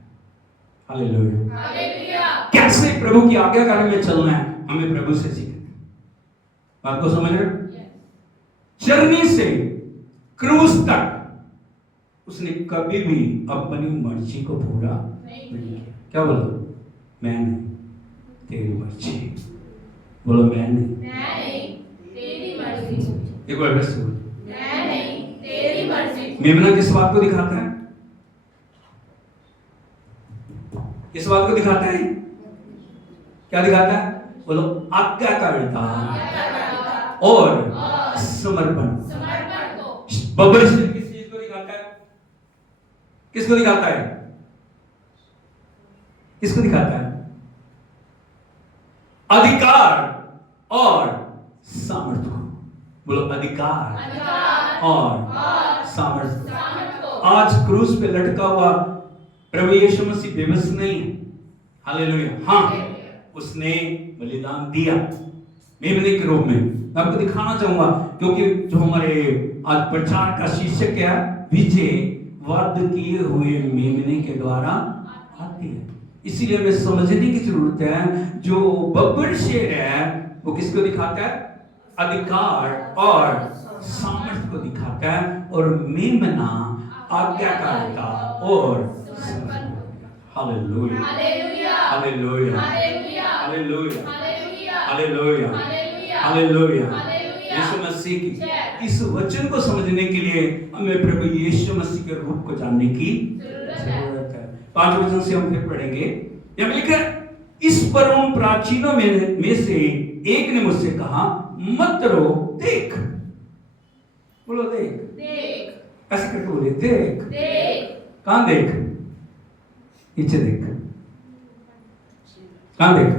Hallelujah, hallelujah. कैसे प्रभु की आज्ञाकारी में चलना है, हमें प्रभु से सीखना है। बात को समझ रहे हो? चरनी से क्रूस तक उसने कभी भी अपनी मर्जी को पूरा नहीं किया। क्या बोलो? मैं नहीं, तेरी मर्जी। बोलो मैं नहीं, एक बार फिर से बोलो। मैं नहीं, तेरी मर्जी। मेमना किस बात को दिखाता है? किस बात को दिखाता है? क्या दिखाता है? बोलो, आज्ञाकारिता और समर्पण। बब्बर शेर किस चीज को दिखाता है? किसको दिखाता है? किसको दिखाता है? अधिकार और सामर्थ्य को। बोलो, अधिकार और सामर्थ्य। आज क्रूस पे लटका हुआ प्रभु यीशु मसीह बेबस नहीं है। हालेलुया। हाँ, उसने बलिदान दिया मेमने के रूप में। मैं आपको दिखाना चाहूंगा, क्योंकि जो हमारे आज प्रचार का शीर्षक क्या है? विजय वध किए हुए मेमने के द्वारा आती है। इसीलिए हमें समझने की जरूरत है, जो बब्बर शेर है वो किसको दिखाता है? अधिकार और सामर्थ्य को दिखाता है, और मेमना आज्ञाकारिता और hallelujah hallelujah hallelujah hallelujah hallelujah hallelujah. यीशु मसीह की इस वचन को समझने के लिए हमें प्रभु यीशु मसीह के रूप को जानने की जरूरत है। 5 वचन से हम फिर पढ़ेंगे। यहाँ लिखा है, इस पर उन प्राचीनों में से एक ने मुझसे कहा, मत रो, देख। बोलो, देख। ऐसे करके बोले, देख। कहां देख? नीचे देख। कहां देख?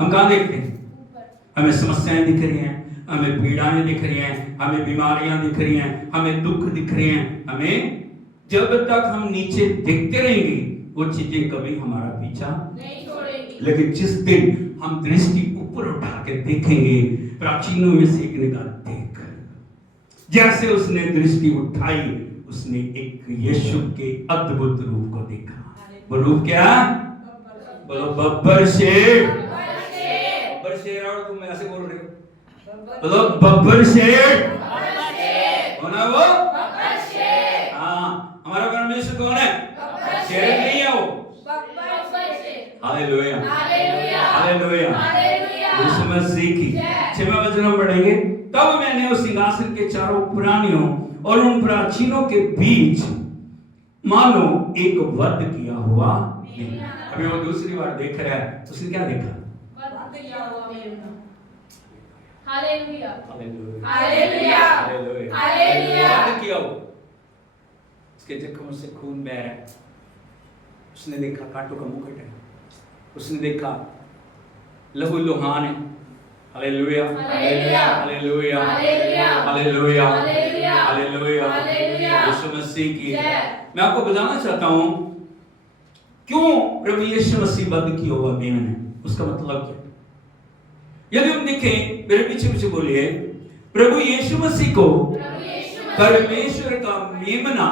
हम कहां देखते हैं? हमें समस्याएं दिख रही हैं, हमें पीड़ाएं दिख रही हैं, हमें बीमारियां दिख रही हैं, हमें दुख दिख रहे हैं। हमें जब तक हम नीचे देखते रहेंगे वो चीजें कभी हमारा पीछा नहीं छोड़ेंगी। लेकिन जिस दिन हम दृष्टि ऊपर उठा के देखेंगे, प्राचीनों में से एक ने कहा, देख। जैसे उसने दृष्टि उठाई, उसने एक यीशु के अद्भुत रूप को देखा। वो रूप क्या? बोलो, बब्बर शेर। बब्बर शेर। और तुम ऐसे बोल रहे हो? बोलो, बब्बर शेर होना वो। हाँ, हमारा परमेश्वर कौन है? शेर नहीं है वो। Hallelujah hallelujah. यीशु मसीह की 6वें वचन में पढ़ेंगे। तब मैंने उस सिंहासन के चारों प्राणियों और उन प्राचीनों के बीच मानो एक वध किया हुआ। अभी वो दूसरी बार देख रहा है, उसने क्या देखा? वध किया हुआ मेमना। Hallelujah hallelujah hallelujah hallelujah. वध किया हुआ, उसके जख्मों से खून बह रहा है। उसने देखा कांटों का मुकुट है, उसने देखा लहू लुहान है। Hallelujah hallelujah hallelujah hallelujah hallelujah hallelujah. यीशु मसीह की। मैं आपको बताना चाहता हूं क्यों प्रभु यीशु मसीह वध किया हुआ मेमना है, उसका मतलब क्या? यदि हम देखें, मेरे पीछे बोलिए, प्रभु यीशु मसीह को परमेश्वर का मेमना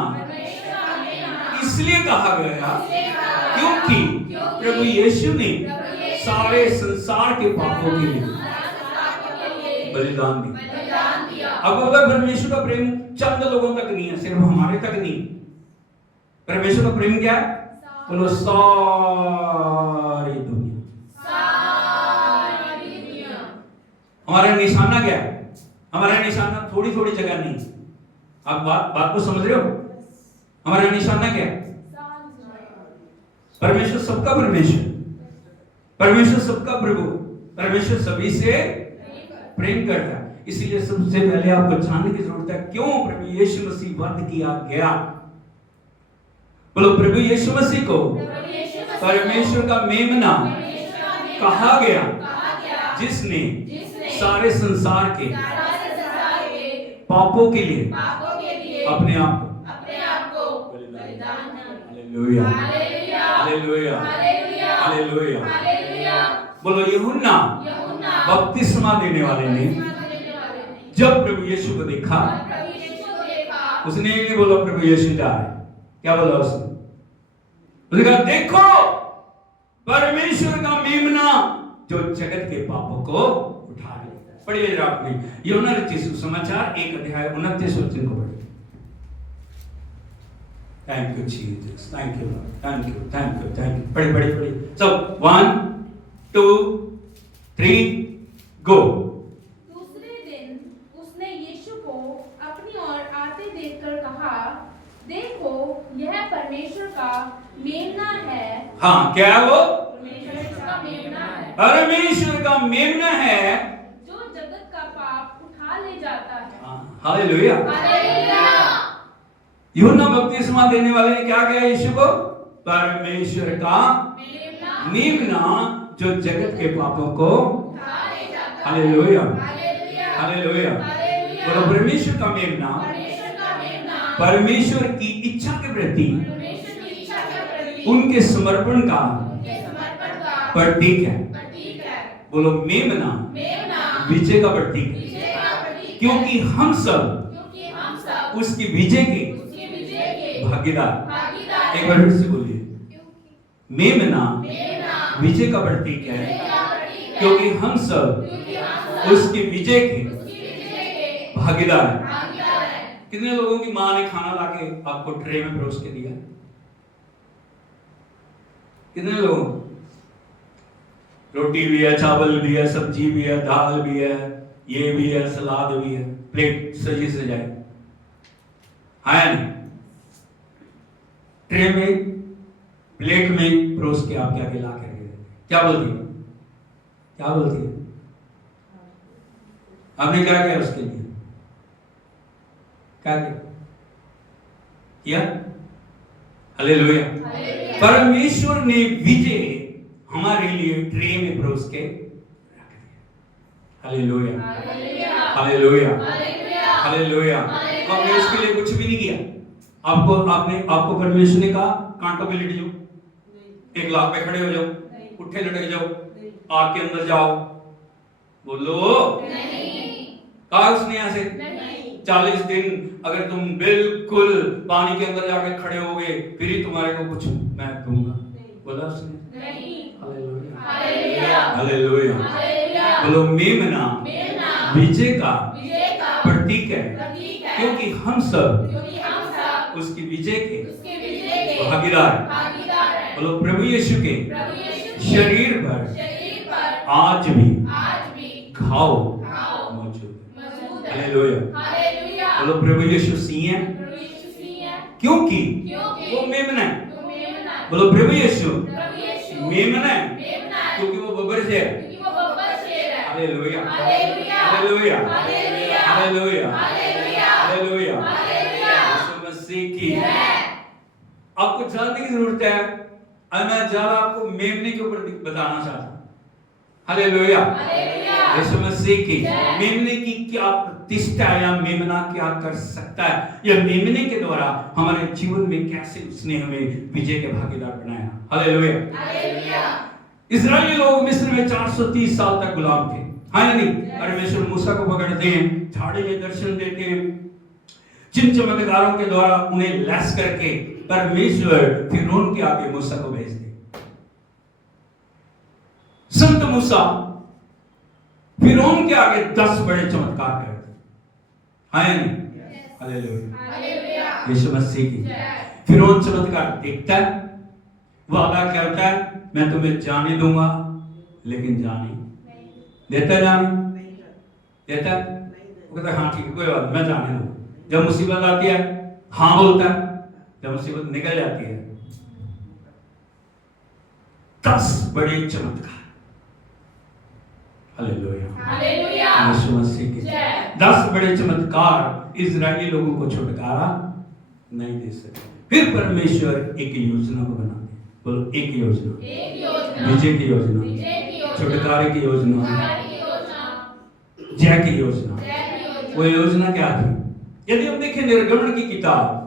इसलिए कहा गया क्योंकि प्रभु यीशु ने सारे संसार के पापों के लिए बलिदान दिया। अब अगर परमेश्वर का प्रेम चंद लोगों तक नहीं है, सिर्फ हमारे तक नहीं। परमेश्वर का प्रेम क्या है? बोलो, सारी दुनिया। हमारा निशाना क्या है? हमारा निशाना थोड़ी थोड़ी जगह नहीं। आप बात को समझ रहे हो? हमारा निशाना क्या है? परमेश्वर सबका परमेश्वर, परमेश्वर सबका प्रभु, परमेश्वर सभी से प्रेम करता है। इसीलिए सबसे पहले आपको जानने की जरूरत है क्यों प्रभु यीशु मसीह वध किया गया। बोलो, प्रभु यीशु मसीह को परमेश्वर का मेमना कहा गया, जिसने सारे संसार के पापों के लिए अपने आप को बलिदान दिया। Hallelujah hallelujah hallelujah. बोलो, यूहन्ना बपतिस्मा देने वाले ने जब प्रभु यीशु को देखा, उसने ये नहीं बोला प्रभु यीशु जा रहे। क्या बोला उसने? उसने कहा, देखो परमेश्वर का मेमना जो जगत के पापों को उठा ले। पढ़िए जरा आपने यूहन्ना रचित सुसमाचार 1 अध्याय 29 वचन को पढ़िए। Thank you Jesus, thank you Lord, thank you thank you thank you. पढ़िए सब 1 2 3 गो। दूसरे दिन को अपनी ओर आते देखकर कहा, देखो यह परमेश्वर का मेमना है। हाँ, क्या है वो? परमेश्वर का मेमना है, परमेश्वर का मेमना है जो जगत का पाप उठा ले जाता है। हालेलुया। हालेलुया। यूहन्ना बपतिस्मा देने वाले ने क्या कहा यीशु को? परमेश्वर का मेमना मेमना जो जगत के पापों को उठा ले जाता है। हालेलुया। हालेलुया। हालेलुया। हालेलुया। बोलो परमेश्वर का मेमना परमेश्वर का मेमना परमेश्वर की इच्छा के प्रति परमेश्वर की इच्छा के प्रति उनके समर्पण का उनके समर्पण का प्रतीक है। प्रतीक है। बोलो मेमना मेमना विजय का प्रतीक है, विजय का प्रतीक है। क्योंकि हम सब क्योंकि हम सब उसकी विजय के उसके विजय के भागीदार। भागीदार एक हैं। बार फिर से बोलिए, मेमना मेमना विजय का प्रतीक विजय है, का प्रतीक है। क्योंकि हम सब क्योंकि हम सब उसकी विजय के उसकी विजय के भागीदार हैं। भागीदार हैं। कितने लोगों की माँ ने खाना लाके आपको ट्रे में परोस के दिया? कितने लोगों? रोटी भी है, चावल भी है, सब्जी भी है, दाल भी है, ये भी है, सलाद भी है, प्लेट सजी सजाई है नहीं? ट्रे में, प्लेट में परोस के आपके आगे ला के रख देते। क्या बोलती है? क्या बोलती है? आपने क्या किया उसके लिए? क्या किया? हालेलुया। हालेलुया। परमेश्वर ने विजय हमारे लिए ट्रे में परोस के रख दिया। Hallelujah. Hallelujah. Hallelujah. Hallelujah. Hallelujah. आपने इसके लिए कुछ भी नहीं किया। आपको परमेश्वर ने कहा कांटों पे लेट जाओ, एक लाख पे खड़े हो जाओ, उठे लटक जाओ, आग के अंदर जाओ। बोलो नहीं। कहा उसने ऐसे? नहीं। 40 दिन अगर तुम बिल्कुल पानी के अंदर जाके खड़े होगे फिर ही तुम्हारे को कुछ मैं दूंगा, बोला उसने? नहीं। हालेलुया। हालेलुया। हालेलुया। हालेलुया। बोलो मेमना मेमना विजय का विजय का प्रतीक है, प्रतीक है। क्योंकि हम सब क्योंकि हम सब उसकी विजय के उसके विजय के भागीदार हैं। भागीदार हैं। बोलो प्रभु यीशु के प्रभु यीशु के शरीर पर शरीर पर आज भी घाव घाव मौजूद मौजूद है। है। हालेलुया। हालेलुया। बोलो प्रभु यीशु सिंह है, प्रभु यीशु सिंह है, क्योंकि क्योंकि वो मेमना है। वो मेमना है। बोलो प्रभु यीशु प्रभु यीशु मेमना है, मेमना है, क्योंकि वो बब्बर से है। क्योंकि वो बब्बर शेर है। Hallelujah. Hallelujah. Hallelujah. Hallelujah. Hallelujah. Hallelujah. Hallelujah. Hallelujah. यीशु मसीह की जय। आपको जानने की जरूरत है। और मैं ज्यादा आपको मेमने के ऊपर बताना चाहता हूं। हालेलुया। हालेलुया। यीशु मसीह की जय। मेमने की क्या प्रतिष्ठा है या मेमना क्या कर सकता है, या मेमने के द्वारा हमारे जीवन में कैसे उसने हमें विजय के भागीदार बनाया। हालेलुया। हालेलुया। इस्राएली लोग मिस्र में 430 साल तक गुलाम थे, हाँ या नहीं? परमेश्वर मूसा को पकड़ते हैं, झाड़ी में दर्शन देते हैं, जिन चमत्कारों के द्वारा उन्हें लैस करके परमेश्वर फिरौन के आगे मूसा को भेज दे। संत मूसा फिरौन के आगे 10 बड़े चमत्कार करते, हाँ या नहीं? हालेलुया। हालेलुया। यीशु मसीह की जय। फिरौन चमत्कार देखता है, वादा करता है मैं तुम्हें जाने दूंगा, लेकिन जाने देता है, जाने देता है। वो कहता है हाँ ठीक है कोई बात नहीं, मैं जाने दूंगा। जब मुसीबत आती है हाँ बोलता है, जब मुसीबत निकल जाती है 10 बड़े चमत्कार। हालेलुया। हालेलुया। यीशु मसीह की जय। 10 बड़े चमत्कार इजरायली लोगों को छुटकारा नहीं दे सके। फिर परमेश्वर एक योजना को बनाते, बोलो एक योजना, एक योजना, विजय की योजना, विजय की योजना, छुटकारे की योजना, छुटकारे की योजना, जय की योजना। जय की योजना। वो योजना क्या थी? यदि हम देखें निर्गमन की किताब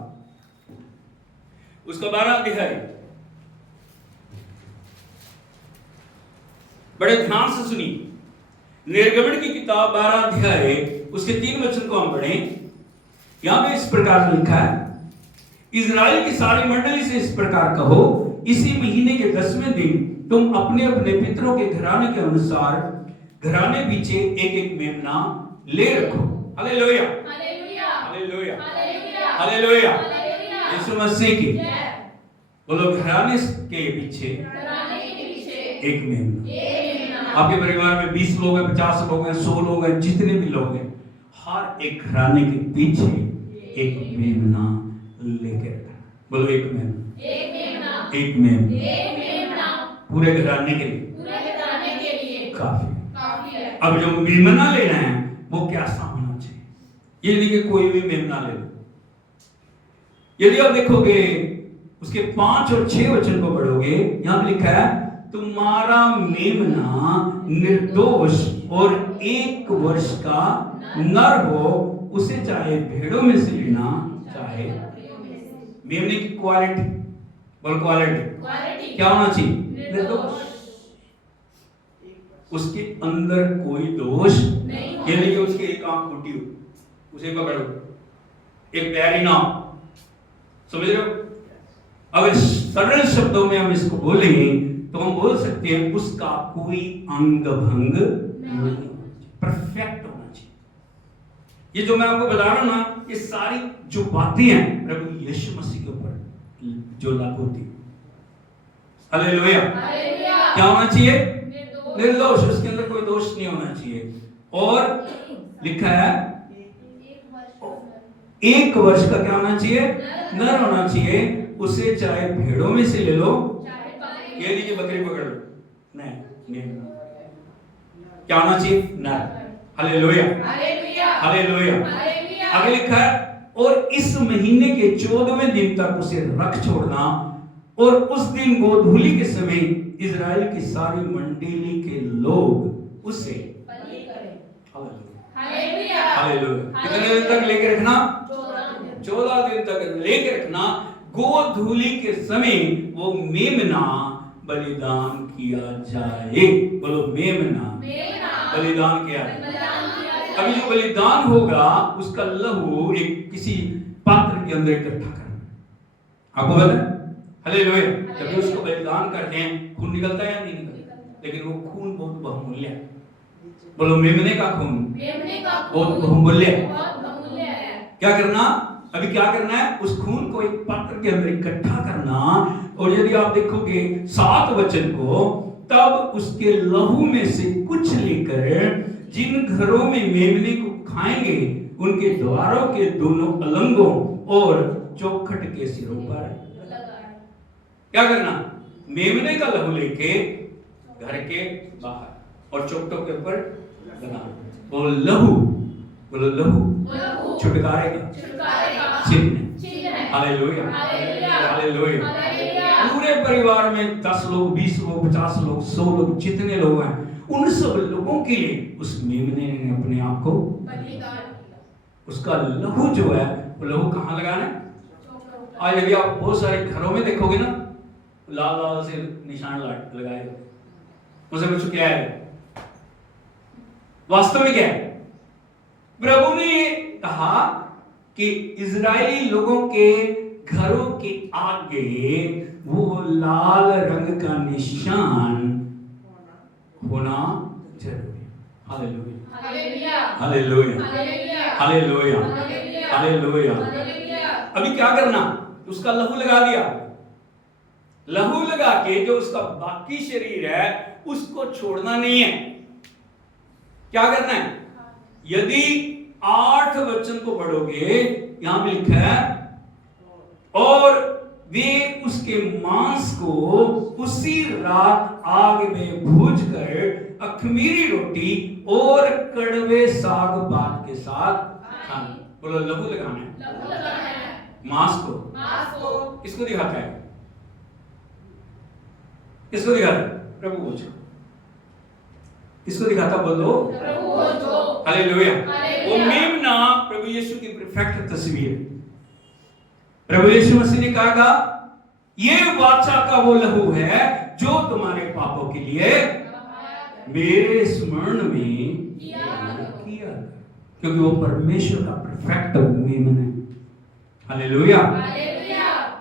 उसका 12 अध्याय, बड़े ध्यान से सुनिए। निर्गमन की किताब 12 अध्याय उसके 3 वचन को हम पढ़ें। यहां पे इस प्रकार लिखा है, इजराइल की सारी मंडली से इस प्रकार कहो, इसी महीने के 10वें दिन तुम अपने अपने पितरों के घराने के अनुसार घराने पीछे एक एक मेमना ले रखो। Hallelujah. Hallelujah. Hallelujah. Hallelujah. Hallelujah. Hallelujah. यीशु मसीह की जय। बोलो घराने के पीछे घराने के पीछे एक मेमना। एक मेमना। आपके परिवार में 20 लोग हैं, 50 लोग हैं, 100 लोग हैं, जितने भी लोग हैं, हर एक घराने के पीछे एक मेमना लेकर, बोलो एक मेमना, एक मेमना पूरे घराने के लिए काफी है। अब जो मेमना लेना है वो कैसा होना चाहिए? ये नहीं कि कोई भी मेमना ले लो। यदि आप देखोगे उसके 5 और 6 वचन को पढ़ोगे, यहां पे लिखा है तुम्हारा मेमना निर्दोष और 1 वर्ष का नर हो, उसे चाहे भेड़ों में से लेना चाहे। मेमने की क्वालिटी, बोल क्वालिटी क्या होना चाहिए? निर्दोष, उसके अंदर कोई दोष नहीं। ये नहीं कि उसकी एक आंख फूटी हो, उसे पकड़ो, एक पैर ही ना हो, समझ रहे हो? अगर सरल शब्दों में हम इसको बोलेंगे तो हम बोल सकते हैं उसका कोई अंग भंग नहीं, परफेक्ट होना चाहिए। ये जो मैं आपको बता रहा हूं ना, ये सारी जो बातें हैं प्रभु यीशु मसीह के ऊपर जो लागू होती है। हालेलुया। क्या होना चाहिए? निर्दोष, उसके अंदर कोई दोष नहीं होना चाहिए। और लिखा है 1 वर्ष का क्या होना चाहिए? नर होना चाहिए, उसे चाहे भेड़ों में से ले लो, ये नहीं कि बकरी पकड़ लो, नहीं, क्या होना चाहिए? नर। Hallelujah, hallelujah. आगे लिखा है और इस महीने के 14वें दिन तक उसे रख छोड़ना, और उस दिन गोधूली के समय इजराइल की सारी मंडली के लोग उसे कितने दिन तक लेके रखना? 14 दिन तक लेके रखना। गोधूली के समय वो मेमना बलिदान किया जाए, बोलो मेमना बलिदान किया जाए। अभी जो बलिदान होगा उसका लहू एक किसी पात्र के अंदर इकट्ठा करना, आपको पता है? हालेलुया। जब उसको बलिदान करते हैं खून निकलता है या नहीं निकलता? लेकिन वो खून बहुत बहुमूल्य है, बोलो मेमने का खून बहुत बहुमूल्य है। क्या करना? अभी क्या करना है? उस खून को एक पात्र के अंदर इकट्ठा करना, और यदि आप देखोगे 7 वचन को, तब उसके लहू में से कुछ लेकर जिन घरों में मेमने को खाएंगे उनके द्वारों के दोनों अलंगों और चौखट के सिरों पर क्या करना? मेमने का लहू लेके घर के बाहर और चौखटों के ऊपर लगाना। बोलो लहू, बोलो लहू छुटकारे का चिन्ह है। Hallelujah, hallelujah. पूरे परिवार में 10 लोग, 20 लोग, 50 लोग, 100 लोग, जितने लोग हैं, उन सब लोगों के लिए उस मेमने ने अपने आप को बलिदान किया। उसका लहू जो है वो लहू कहाँ लगाना है? आज यदि आप बहुत सारे घरों में देखोगे ना, लाल लाल से निशान लगाए, उसे कुछ क्या है? वास्तव में क्या है? प्रभु ने कहा कि इजरायली लोगों के घरों के आगे वो लाल रंग का निशान होना जरूरी है। Hallelujah, hallelujah, hallelujah, hallelujah. अभी क्या करना? उसका लहू लगा दिया। लहू लगा के जो उसका बाकी शरीर है उसको छोड़ना नहीं है। क्या करना है? यदि 8 वचन को पढ़ोगे, यहां पे लिखा है और वे उसके मांस को उसी रात आग में भूनकर अखमीरी रोटी और कड़वे साग पात के साथ खाना। बोलो लहू लगाना है, मांस को। किसको दिखाता है? किसको दिखाता है? प्रभु को। किसको दिखाता? बोलो हालेलुया। वो मेमना प्रभु यीशु की परफेक्ट तस्वीर। प्रभु यीशु मसीह ने कहा ये वाचा का वो लहू है जो तुम्हारे पापों के लिए मेरे स्मरण में किया, क्योंकि वो परमेश्वर का परफेक्ट मेमना है। Hallelujah,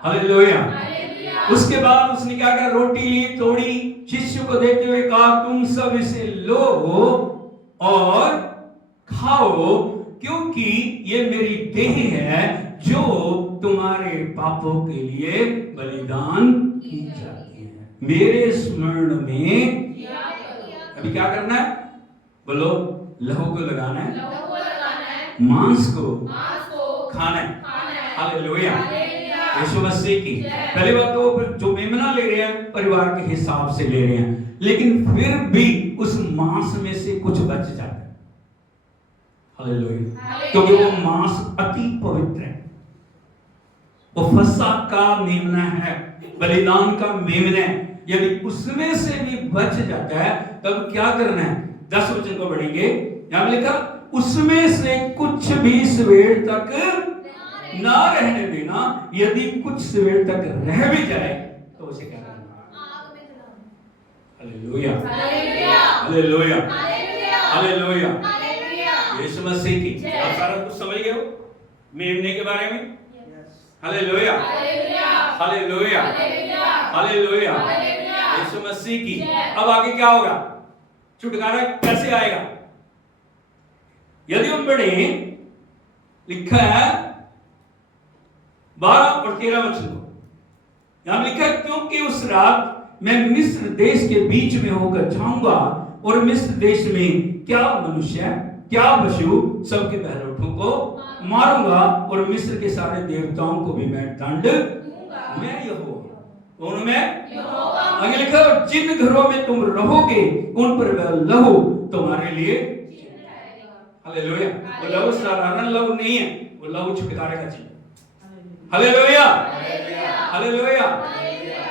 hallelujah. उसके बाद उसने क्या किया? रोटी ली, तोड़ी, शिष्य को देते हुए कहा तुम सब इसे लो और खाओ, क्योंकि ये मेरी देह है जो तुम्हारे पापों के लिए बलिदान की जाती है, मेरे स्मरण में। अभी क्या करना है? बोलो लहू को लगाना है, मांस को मांस को खाना है। खाना है। Hallelujah, hallelujah. यीशु मसीह की। पहली बात तो जो मेमना ले रहे हैं परिवार के हिसाब से ले रहे हैं, लेकिन फिर भी उस मांस में से कुछ बच जाता है। हालेलुया, क्योंकि वो मांस अति पवित्र है, वो फसह का मेमना है, बलिदान का मेमना है। यदि उसमें से भी बच जाता है तब क्या करना है? 10 वचन को पढ़ेंगे। यहां लिखा उसमें से कुछ भी सवेर तक ना रहने देना। यदि कुछ सवेर तक रह भी जाए तो उसे क्या करना? आग में जलाना। Hallelujah, hallelujah. Hallelujah, hallelujah. Hallelujah, hallelujah. यीशु मसीह की। जय। आप सारा कुछ समझ गए हो मेमने के बारे में? Hallelujah, hallelujah. Hallelujah, hallelujah. Hallelujah, hallelujah. यीशु मसीह की। जय। अब आगे क्या होगा? छुटकारा कैसे आएगा? यदि हम पढ़े, लिखा है 12 और 13 वचन को। यहां लिखा है क्योंकि उस रात मैं मिस्र देश के बीच में होकर जाऊंगा और मिस्र देश में क्या मनुष्य क्या पशु सबके पहलौठों को मारूंगा और मिस्र के सारे देवताओं को भी मैं दंड दूंगा। मैं यहोवा उनमें यहोवा आगे लिखा है, जिन घरों में तुम रहोगे उन पर वह लहू तुम्हारे लिए। चिन्ह ठहरेगा। हालेलुया, वो लहू साधारण लहू नहीं है, वो लहू छुटकारे का चिन्ह। हालेलुया, हालेलुया,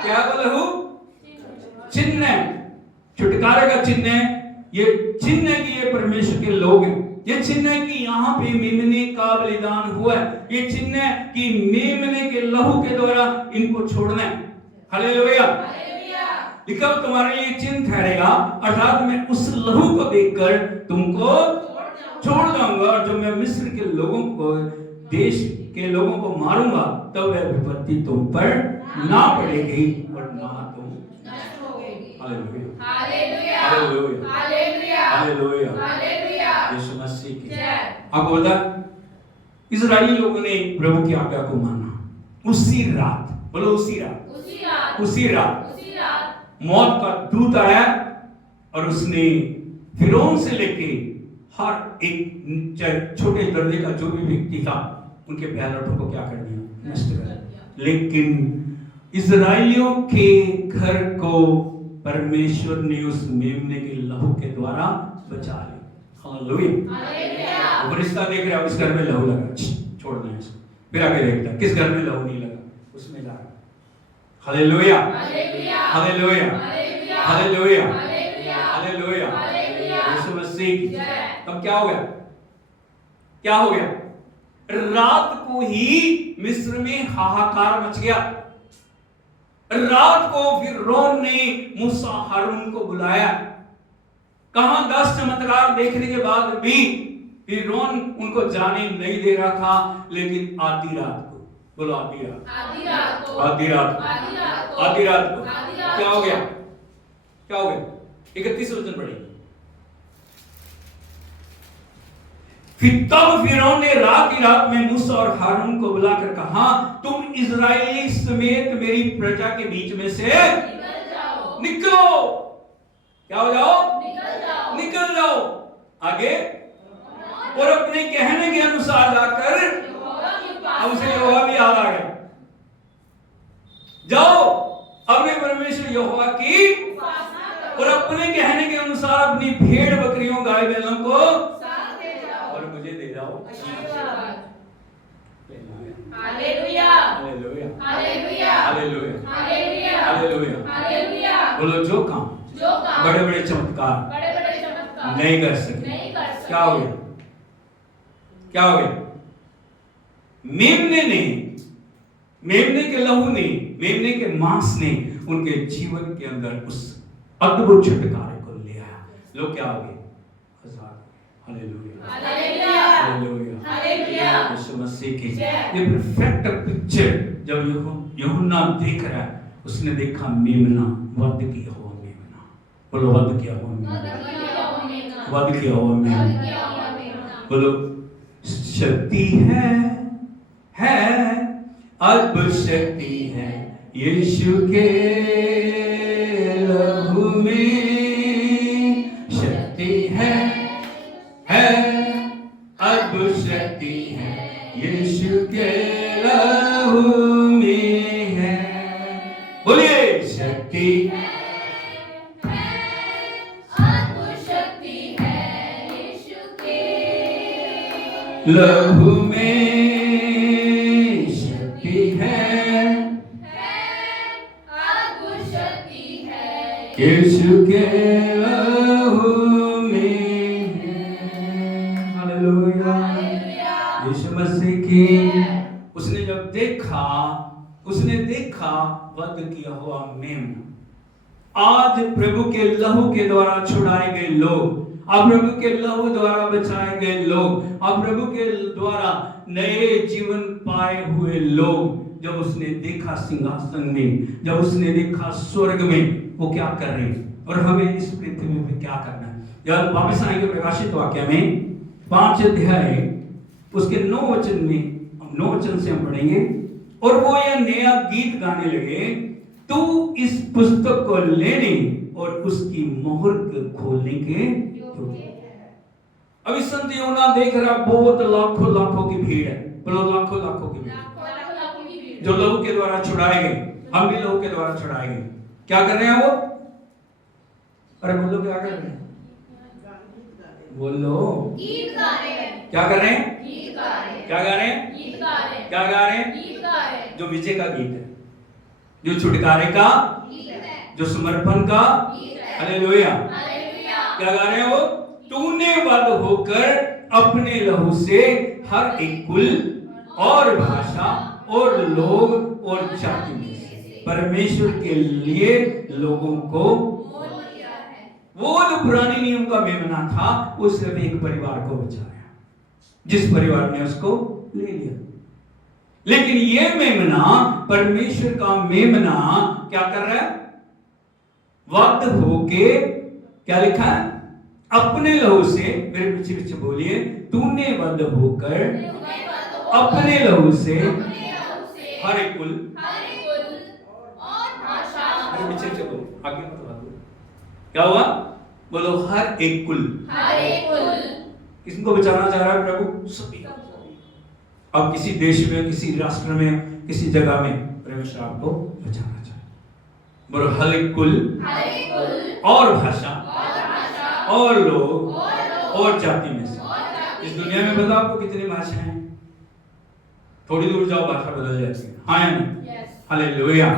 क्या वो लहू? चिन्ह है, छुटकारे का चिन्ह है। ये चिन्ह है कि ये परमेश्वर के लोग हैं। ये चिन्ह है कि यहाँ पे मेमने का बलिदान हुआ है। ये चिन्ह है कि मेमने के लहू के द्वारा इनको छोड़ना है। हालेलुया, लिखा हो तुम्हारे लिए चिन्ह ठहरेगा, अर्थात मैं उस लहू को देखकर तुमको छोड़ जाऊंगा। और जब मैं मिस्र के लोगों को देश के लोगों को मारूंगा तब वह विपत्ति तुम पर ना पड़ेगी और ना तुम नष्ट होगी। Hallelujah, hallelujah. Hallelujah, hallelujah. Hallelujah, hallelujah. यीशु मसीह की। जय। आपको पता इजरायली लोगों ने प्रभु की आज्ञा को माना। उसी रात, बोलो उसी रात, उसी रात, उसी रात उसी रात मौत का दूत आया और उसने फिरौन से लेके हर एक छोटे दर्जे का जो भी व्यक्ति था उनके पहलौठों को क्या कर दिया? नष्ट कर दिया। लेकिन इजराइलियों के घर को परमेश्वर ने उस मेमने के लहू के द्वारा बचा लिया। Hallelujah, hallelujah. वो रिश्ता देख रहा है, उस घर में लहू लगा, छोड़ दें इसको। फिर आगे देखता किस घर में लहू नहीं लगा, उसमें जा रहा। Hallelujah, hallelujah. Hallelujah, hallelujah. Hallelujah, hallelujah. Hallelujah, hallelujah. यीशु मसीह की। जय। तब क्या हो गया? क्या हो गया? रात को ही मिस्र में हाहाकार मच गया। रात को फिरौन ने मूसा हारून को बुलाया। कहां 10 चमत्कार देखने के बाद भी फिरौन उनको जाने नहीं दे रहा था। लेकिन आधी रात को, बोलो आधी रात, आधी रात को, आधी रात को, आधी रात को, आधी रात को आधी रात क्या हो को। गया? क्या हो गया? 31 वचन पढ़ेंगे। फिर तब फिरौन ने रात ही रात में मूसा और हारून को बुलाकर कहा, तुम इजरायली समेत मेरी प्रजा के बीच में से निकल जाओ, निकलो। क्या हो जाओ? निकल जाओ, निकल जाओ। आगे और अपने कहने के अनुसार जाकर, यहोवा की अब उसे उपासना यहोवा भी याद आ गया। जाओ अपने परमेश्वर यहोवा की उपासना और करो, अपने कहने के अनुसार अपनी भेड़ बकरियों गाय बैलों को साथ ले जाओ और मुझे दे जाओ। आशीर्वाद। Hallelujah, hallelujah, hallelujah, hallelujah, hallelujah, hallelujah. Hallelujah. बोलो जो काम जो काम बड़े बड़े चमत्कार बड़े-बड़े चमत्कार नहीं कर सके, नहीं कर सके। क्या हो गया? क्या हो गया? मेमने के लहू ने, मेमने के मांस ने उनके जीवन के अंदर उस अद्भुत छुटकारे को ले आया। लोग क्या हो गए? आजाद। Hallelujah, hallelujah, hallelujah, hallelujah. यीशु मसीह की। जय। ये परफेक्ट पिक्चर जब यूहन्ना देख रहा है, उसने देखा मेमना वध किया हुआ मेमना। बोलो वध किया हुआ मेमना, वध किया हुआ मेमना। बोलो शक्ति है अद्भुत शक्ति है यीशु के लहू में। शक्ति है अद्भुत शक्ति है यीशु के लहू में है। बोलिए शक्ति अद्भुत शक्ति है यीशु के लहू में शक्ति है अद्भुत शक्ति है यीशु के लहू में है। हालेलुया। यीशु मसीह की उसने जब देखा वध किया हुआ मेमना। आज प्रभु के लहू के द्वारा छुड़ाए गए लोग, अब प्रभु के लहू द्वारा बचाए गए लोग, अब प्रभु के द्वारा नए जीवन पाए हुए लोग, जब उसने देखा सिंहासन में, जब उसने देखा स्वर्ग में, वो क्या कर रहे हैं और हमें इस पृथ्वी में क्या करना है। जब वापस आएंगे प्रकाशित वाक्य में 5 अध्याय उसके 9 वचन में, 9 वचन से हम पढ़ेंगे। और वो यह नया गीत गाने लगे, तू इस पुस्तक को लेने और उसकी मोहर को खोलने के योग्य है। अभी संत योना देख रहा बहुत लाखों की भीड़ है, बोलो लाखों की भीड़ जो लहू के द्वारा छुड़ाए गए। हम भी लहू के द्वारा छुड़ाए गए। क्या कर रहे हैं वो? अरे बोलो क्या कर रहे हैं? बोलो गीत गा रहे हैं। क्या कर रहे हैं? गीत गा रहे हैं। क्या गा रहे हैं? गीत गा रहे हैं। क्या गा रहे हैं? गीत गा रहे हैं। जो विजय का गीत है, जो छुटकारे का, गीत है। जो समर्पण का। गीत है। हालेलुया। हालेलुया। क्या गा रहे हैं वो? तूने वध होकर अपने लहू से हर एक कुल और भाषा और लोग और जाति में परमेश्वर के लिए लोगों को मोल लिया है। वो जो पुराने नियम का मेमना था, वो सिर्फ एक परिवार को बचाया, जिस परिवार ने उसको ले लिया। लेकिन ये मेमना, परमेश्वर का मेमना क्या कर रहा है? वध होके, क्या लिखा है? अपने लहू से, मेरे पीछे पीछे बोलिए, तूने वध होकर अपने लहू से हर एक कुल और भाषा। मेरे पीछे पीछे बोलो, आगे मत बोलो। क्या हुआ? बोलो हर एक कुल। हर एक कुल। किसको बचाना चाह रहा है प्रभु? सभी को। अब किसी देश में, किसी राष्ट्र में, किसी जगह में परमेश्वर आपको बचाना चाहे। बोलो हर एक कुल और भाषा और लोग और जाति में से। इस दुनिया में पता आपको कितनी भाषाएं हैं? थोड़ी दूर जाओ भाषा बदल जाती है। हाँ या नहीं? हालेलुया।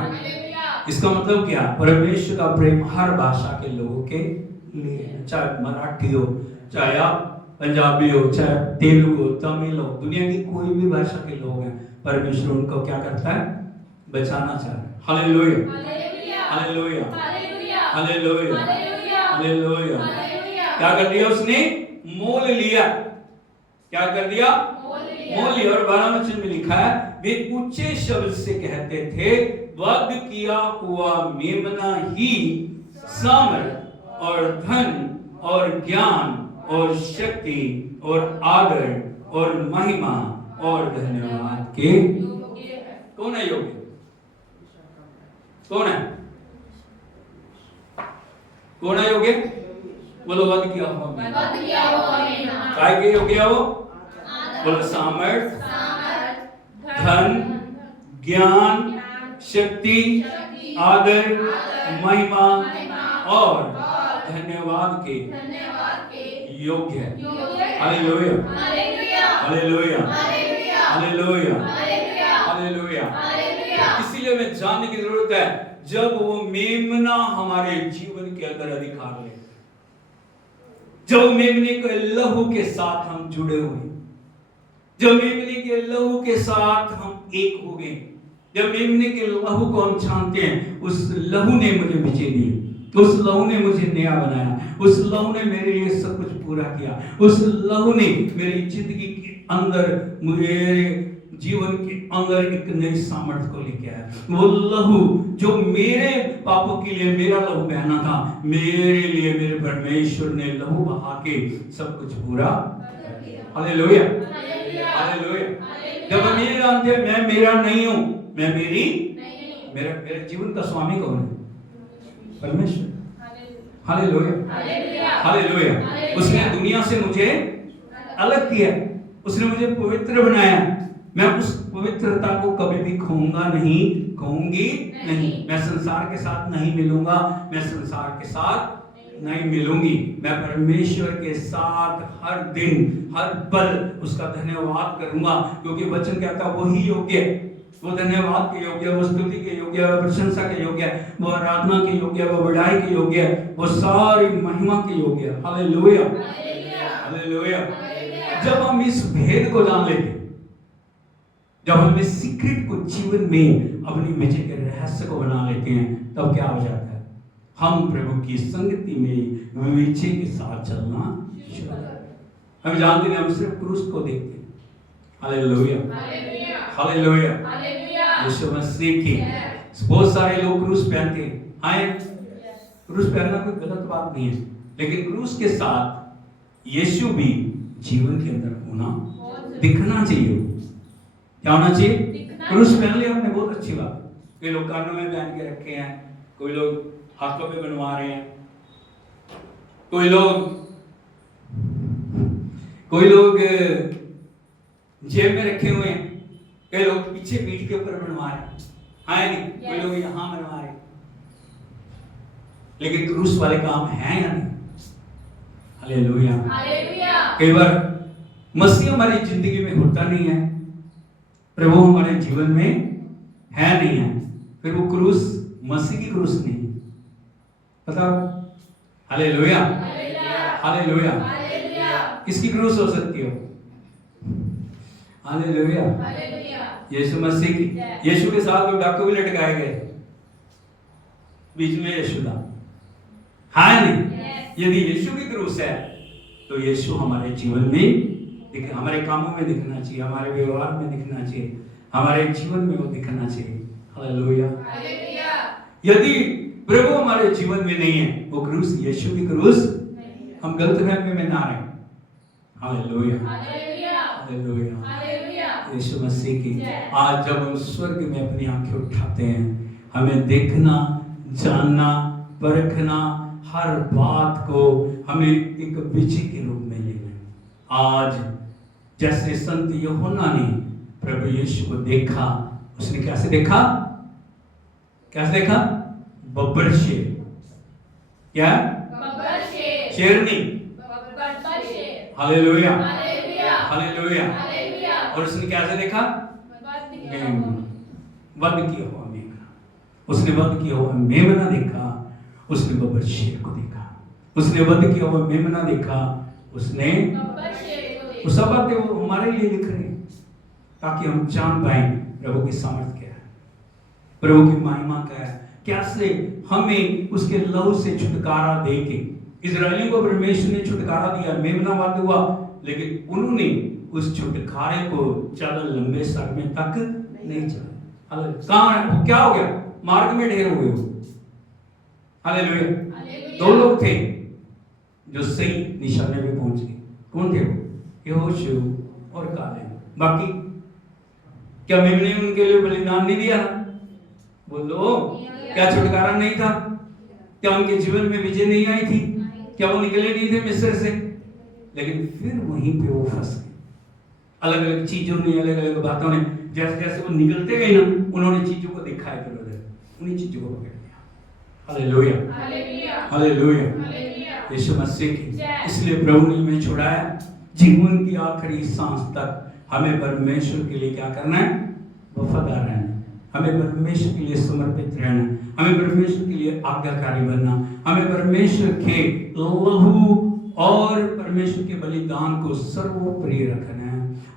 इसका मतलब क्या? परमेश्वर का प्रेम हर भाषा के लोगों के लिए, चाहे मराठी हो, चाहे आप पंजाबी हो, चाहे तेलुगु हो, तमिल हो, दुनिया की कोई भी भाषा के लोग हैं, परमेश्वर उनको क्या करता है? बचाना चाह रहा है। हालेलुया। हालेलुया। हालेलुया। हालेलुया। क्या कर दिया उसने? मोल लिया। क्या कर दिया? मोल लिया। और 12 वचन में लिखा है, वे ऊंचे शब्द से कहते थे, वध किया हुआ मेमना ही सामर्थ और धन और ज्ञान और शक्ति और आदर और महिमा और धन्यवाद के कौन है योग्य? कौन है? कौन है योग्य? बोलो वध किया हुआ मेमना। काय के योग्य है वो? बोलो सामर्थ, धन, ज्ञान, शक्ति, आदर, महिमा और धन्यवाद के योग्य है। हालेलुया। हालेलुया। हालेलुया। हालेलुया। इसीलिए हमें जानने की जरूरत है, जब वो मेमना हमारे जीवन के अंदर अधिकार ले, जब मेमने के लहू के साथ हम जुड़े हुए, जब मेमने के लहू के साथ हम एक हो गए, जब मेमने के लहू को हम जानते हैं, उस लहू ने मुझे विजय दी, उस लहू ने मुझे नया बनाया, उस लहू ने मेरे लिए सब कुछ पूरा किया, उस लहू ने मेरी जिंदगी के अंदर, मेरे जीवन के अंदर एक नई सामर्थ्य को लेके आया। वो लहू जो मेरे पापों के लिए मेरा लहू बहना था, मेरे लिए मेरे परमेश्वर ने लहू बहा के सब कुछ पूरा। हालेलुया। हालेलुया। जब हम ये जानते हैं मैं मेरा नहीं हूं, मैं मेरी, मेरे जीवन का स्वामी कौन है? परमेश्वर। हालेलुया। हालेलुया। उसने दुनिया से मुझे अलग किया। उसने मुझे पवित्र बनाया। मैं उस पवित्रता को कभी भी खोऊंगा नहीं, खोऊंगी नहीं। मैं संसार के साथ नहीं मिलूंगा, मैं संसार के साथ नहीं मिलूंगी। मैं परमेश्वर के साथ हर दिन हर पल उसका धन्यवाद करूंगा, क्योंकि वचन कहता है वही योग्य है, वो धन्यवाद के योग्य है, वो स्तुति के योग्य है, वो प्रशंसा के योग्य है, वो आराधना के योग्य है, वो बढ़ाई के योग्य है, वो सारी महिमा के योग्य है। Hallelujah, hallelujah. जब हम इस भेद को जान लेते, जब हम इस सीक्रेट को जीवन में अपनी विजय के रहस्य को बना लेते हैं, तब क्या हो जाता है? हम प्रभु की संगति में विजय के साथ चलना शुरू करते हैं। हम जानते हैं, हम सिर्फ क्रूस को देखते हैं। हालेलुया, हालेलुया, यीशु मसीह की। बहुत सारे लोग क्रूस पहनते हैं। हाँ, क्रूस पहनना कोई गलत बात नहीं है, लेकिन क्रूस के साथ यीशु भी जीवन के अंदर होना, दिखना चाहिए। क्या होना चाहिए? क्रूस पहन लिया आपने, बहुत अच्छी बात। कोई लोग कानों में पहन के रखे हैं, कोई लोग हाथों पे बनवा रहे हैं, कोई लोग जेब में रखे हुए हैं, कई लोग पीछे पीठ के ऊपर बनवा रहे हैं। हाँ नहीं, कोई लोग यहाँ बनवा रहे हैं। लेकिन क्रूस वाले काम है या नहीं? Hallelujah, hallelujah. कई बार मसीह हमारी जिंदगी में होता नहीं है, प्रभु हमारे जीवन में है नहीं है, फिर वो क्रूस मसीह की क्रूस नहीं। पता? Hallelujah, hallelujah. किसकी क्रूस हो सकती है? हालेलुया, यीशु मसीह की। यीशु के साथ लोग डाकू भी लटकाए गए, बीच में यीशु था। हाँ नहीं? यदि यीशु की क्रूस है तो यीशु हमारे जीवन में, हमारे कामों में दिखना चाहिए, हमारे व्यवहार में दिखना चाहिए, हमारे जीवन में वो दिखना चाहिए। हालेलुया, यदि प्रभु हमारे जीवन में नहीं है, वो क्रूस यीशु की क्रूस, हम गलत फहमी में ना रहे। हालेलुया, हालेलुया, यीशु मसीह की। आज जब हम स्वर्ग में अपनी आंखें उठाते हैं, हमें देखना, जानना, परखना, हर बात को हमें एक विजय के रूप में लेना। आज जैसे संत यूहन्ना ने प्रभु यीशु को देखा, उसने कैसे देखा? कैसे देखा? बब्बर शेर। क्या? बब्बर शेर, शेरनी। Hallelujah, hallelujah. और उसने कैसे देखा? वध किया हुआ मेमना। उसने वध किया हुआ मेमना देखा, उसने बब्बर शेर को देखा, उसने वध किया हुआ मेमना देखा, उसने वो सब बातें वो हमारे लिए लिख रहे हैं, ताकि हम जान पाए प्रभु की सामर्थ क्या है, प्रभु की महिमा क्या है, कैसे हमें उसके लहू से छुटकारा देके। इजरायलियों को परमेश्वर ने छुटकारा दिया, मेमना वध हुआ, लेकिन उन्होंने उस छुटकारे को ज्यादा लंबे समय तक नहीं चला। कहाँ है? क्या हो गया? मार्ग में ढेर हो गए। हालेलुया। दो लोग थे जो सही निशाने पे पहुंच गए। कौन थे वो? यहोशू और कालेब। बाकी क्या मेमने उनके लिए बलिदान नहीं दिया? बोलो, क्या छुटकारा नहीं था? क्या उनके जीवन में विजय नहीं आई थी? क्या वो निकले नहीं थे मिस्र से? लेकिन फिर वहीं पे वो फंस गए। अलग अलग चीजों ने, अलग अलग बातों ने, जैसे जैसे वो निकलते गए ना, उन्होंने चीजों को देखा है, फिर उन्हीं चीजों को पकड़ लिया। हालेलुया, हालेलुया, यीशु मसीह की। इसलिए प्रभु ने हमें छुड़ाया। जीवन की आखिरी सांस तक हमें परमेश्वर के लिए क्या करना है? वफादार रहना, हमें परमेश्वर के लिए समर्पित रहना, हमें परमेश्वर के लिए आज्ञाकारी बनना, हमें परमेश्वर के लहू और परमेश्वर के बलिदान को सर्वोपरि रखना है।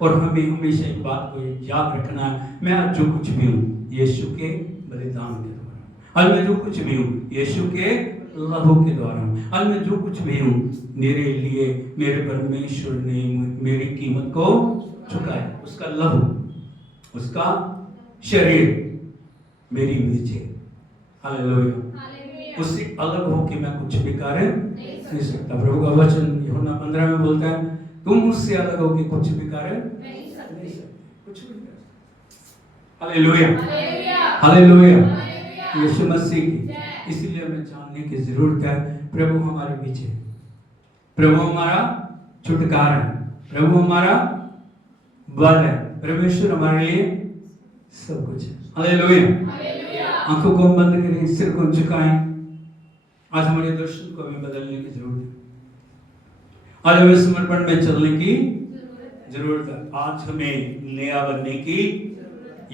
और हमें हमेशा एक बात को याद रखना है, मैं जो कुछ भी हूँ यीशु के बलिदान के द्वारा, और मैं जो कुछ भी हूँ यीशु के लहू के द्वारा, और मैं जो कुछ भी हूँ मेरे लिए मेरे परमेश्वर ने मेरी कीमत को चुकाया। उसका लहू, उसका शरीर मेरी विजय। हालेलुया। उससे अलग होके मैं कुछ भी कार्य नहीं सकता। प्रभु का वचन यूहन्ना 15 में बोलता है, तुम मुझसे अलग होके कुछ भी कार्य नहीं सकते, कुछ भी नहीं। हालेलुया, हालेलुया, यीशु मसीह की। इसलिए हमें जानने की जरूरत है, प्रभु हमारे विजय, प्रभु हमारा छुटकारा है, प्रभु हमारा बल है। परमेश्वर हमारे लिए सब कुछ है। हालेलुया। आंखों को हम बंद करें, सिर को झुकाएं। आज हमारे दर्शन को हमें बदलने की जरूरत है। आज हमें समर्पण में चलने की जरूरत है। आज हमें नया बनने की,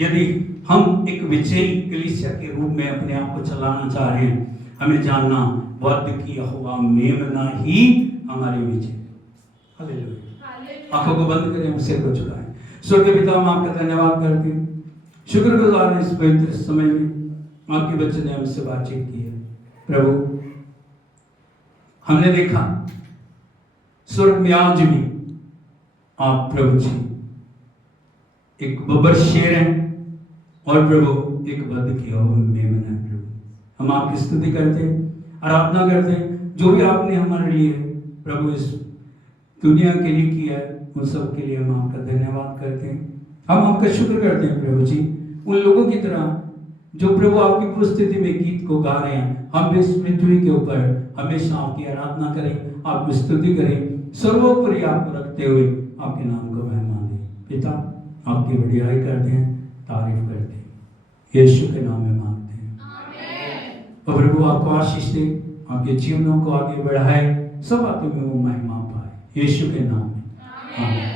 यदि हम एक विजयी कलीसिया के रूप में अपने आप को चलाना चाह रहे हैं, हमें जानना वध की यहोवा मेमना ही हमारी विजय। हालेलुया। आंखों को बंद करें, हम सिर को झुकाएं। स्वर्गीय पिता, हम आपका धन्यवाद करते हैं, शुक्रगुजार हैं इस पवित्र समय में आपके बच्चे ने हमसे बातचीत की है। प्रभु, हमने देखा स्वर्ग में आज भी आप प्रभु जी एक बब्बर शेर हैं और प्रभु एक वध की मेमना है। प्रभु, हम आपकी स्तुति करते हैं, आराधना करते हैं। जो भी आपने हमारे लिए प्रभु इस दुनिया के लिए किया है, उन सब के लिए हम आपका धन्यवाद करते हैं। हम आपका शुक्र करते हैं प्रभु जी, उन लोगों की तरह जो प्रभु आपकी उपस्थिति में गीत को गा रहे हैं। हम इस पृथ्वी के ऊपर हमेशा आपकी आराधना करें, आपकी स्तुति करें, सर्वोपरि आपको रखते हुए आपके नाम को महिमा दें। पिता, आपकी बढ़ियाई करते हैं, तारीफ करते हैं, यीशु के नाम में मांगते हैं, आमीन। और प्रभु आपको आशीष दे, आपके जीवनों को आगे बढ़ाए, सब बातों में वो महिमा पाए, यीशु के नाम में, आमीन।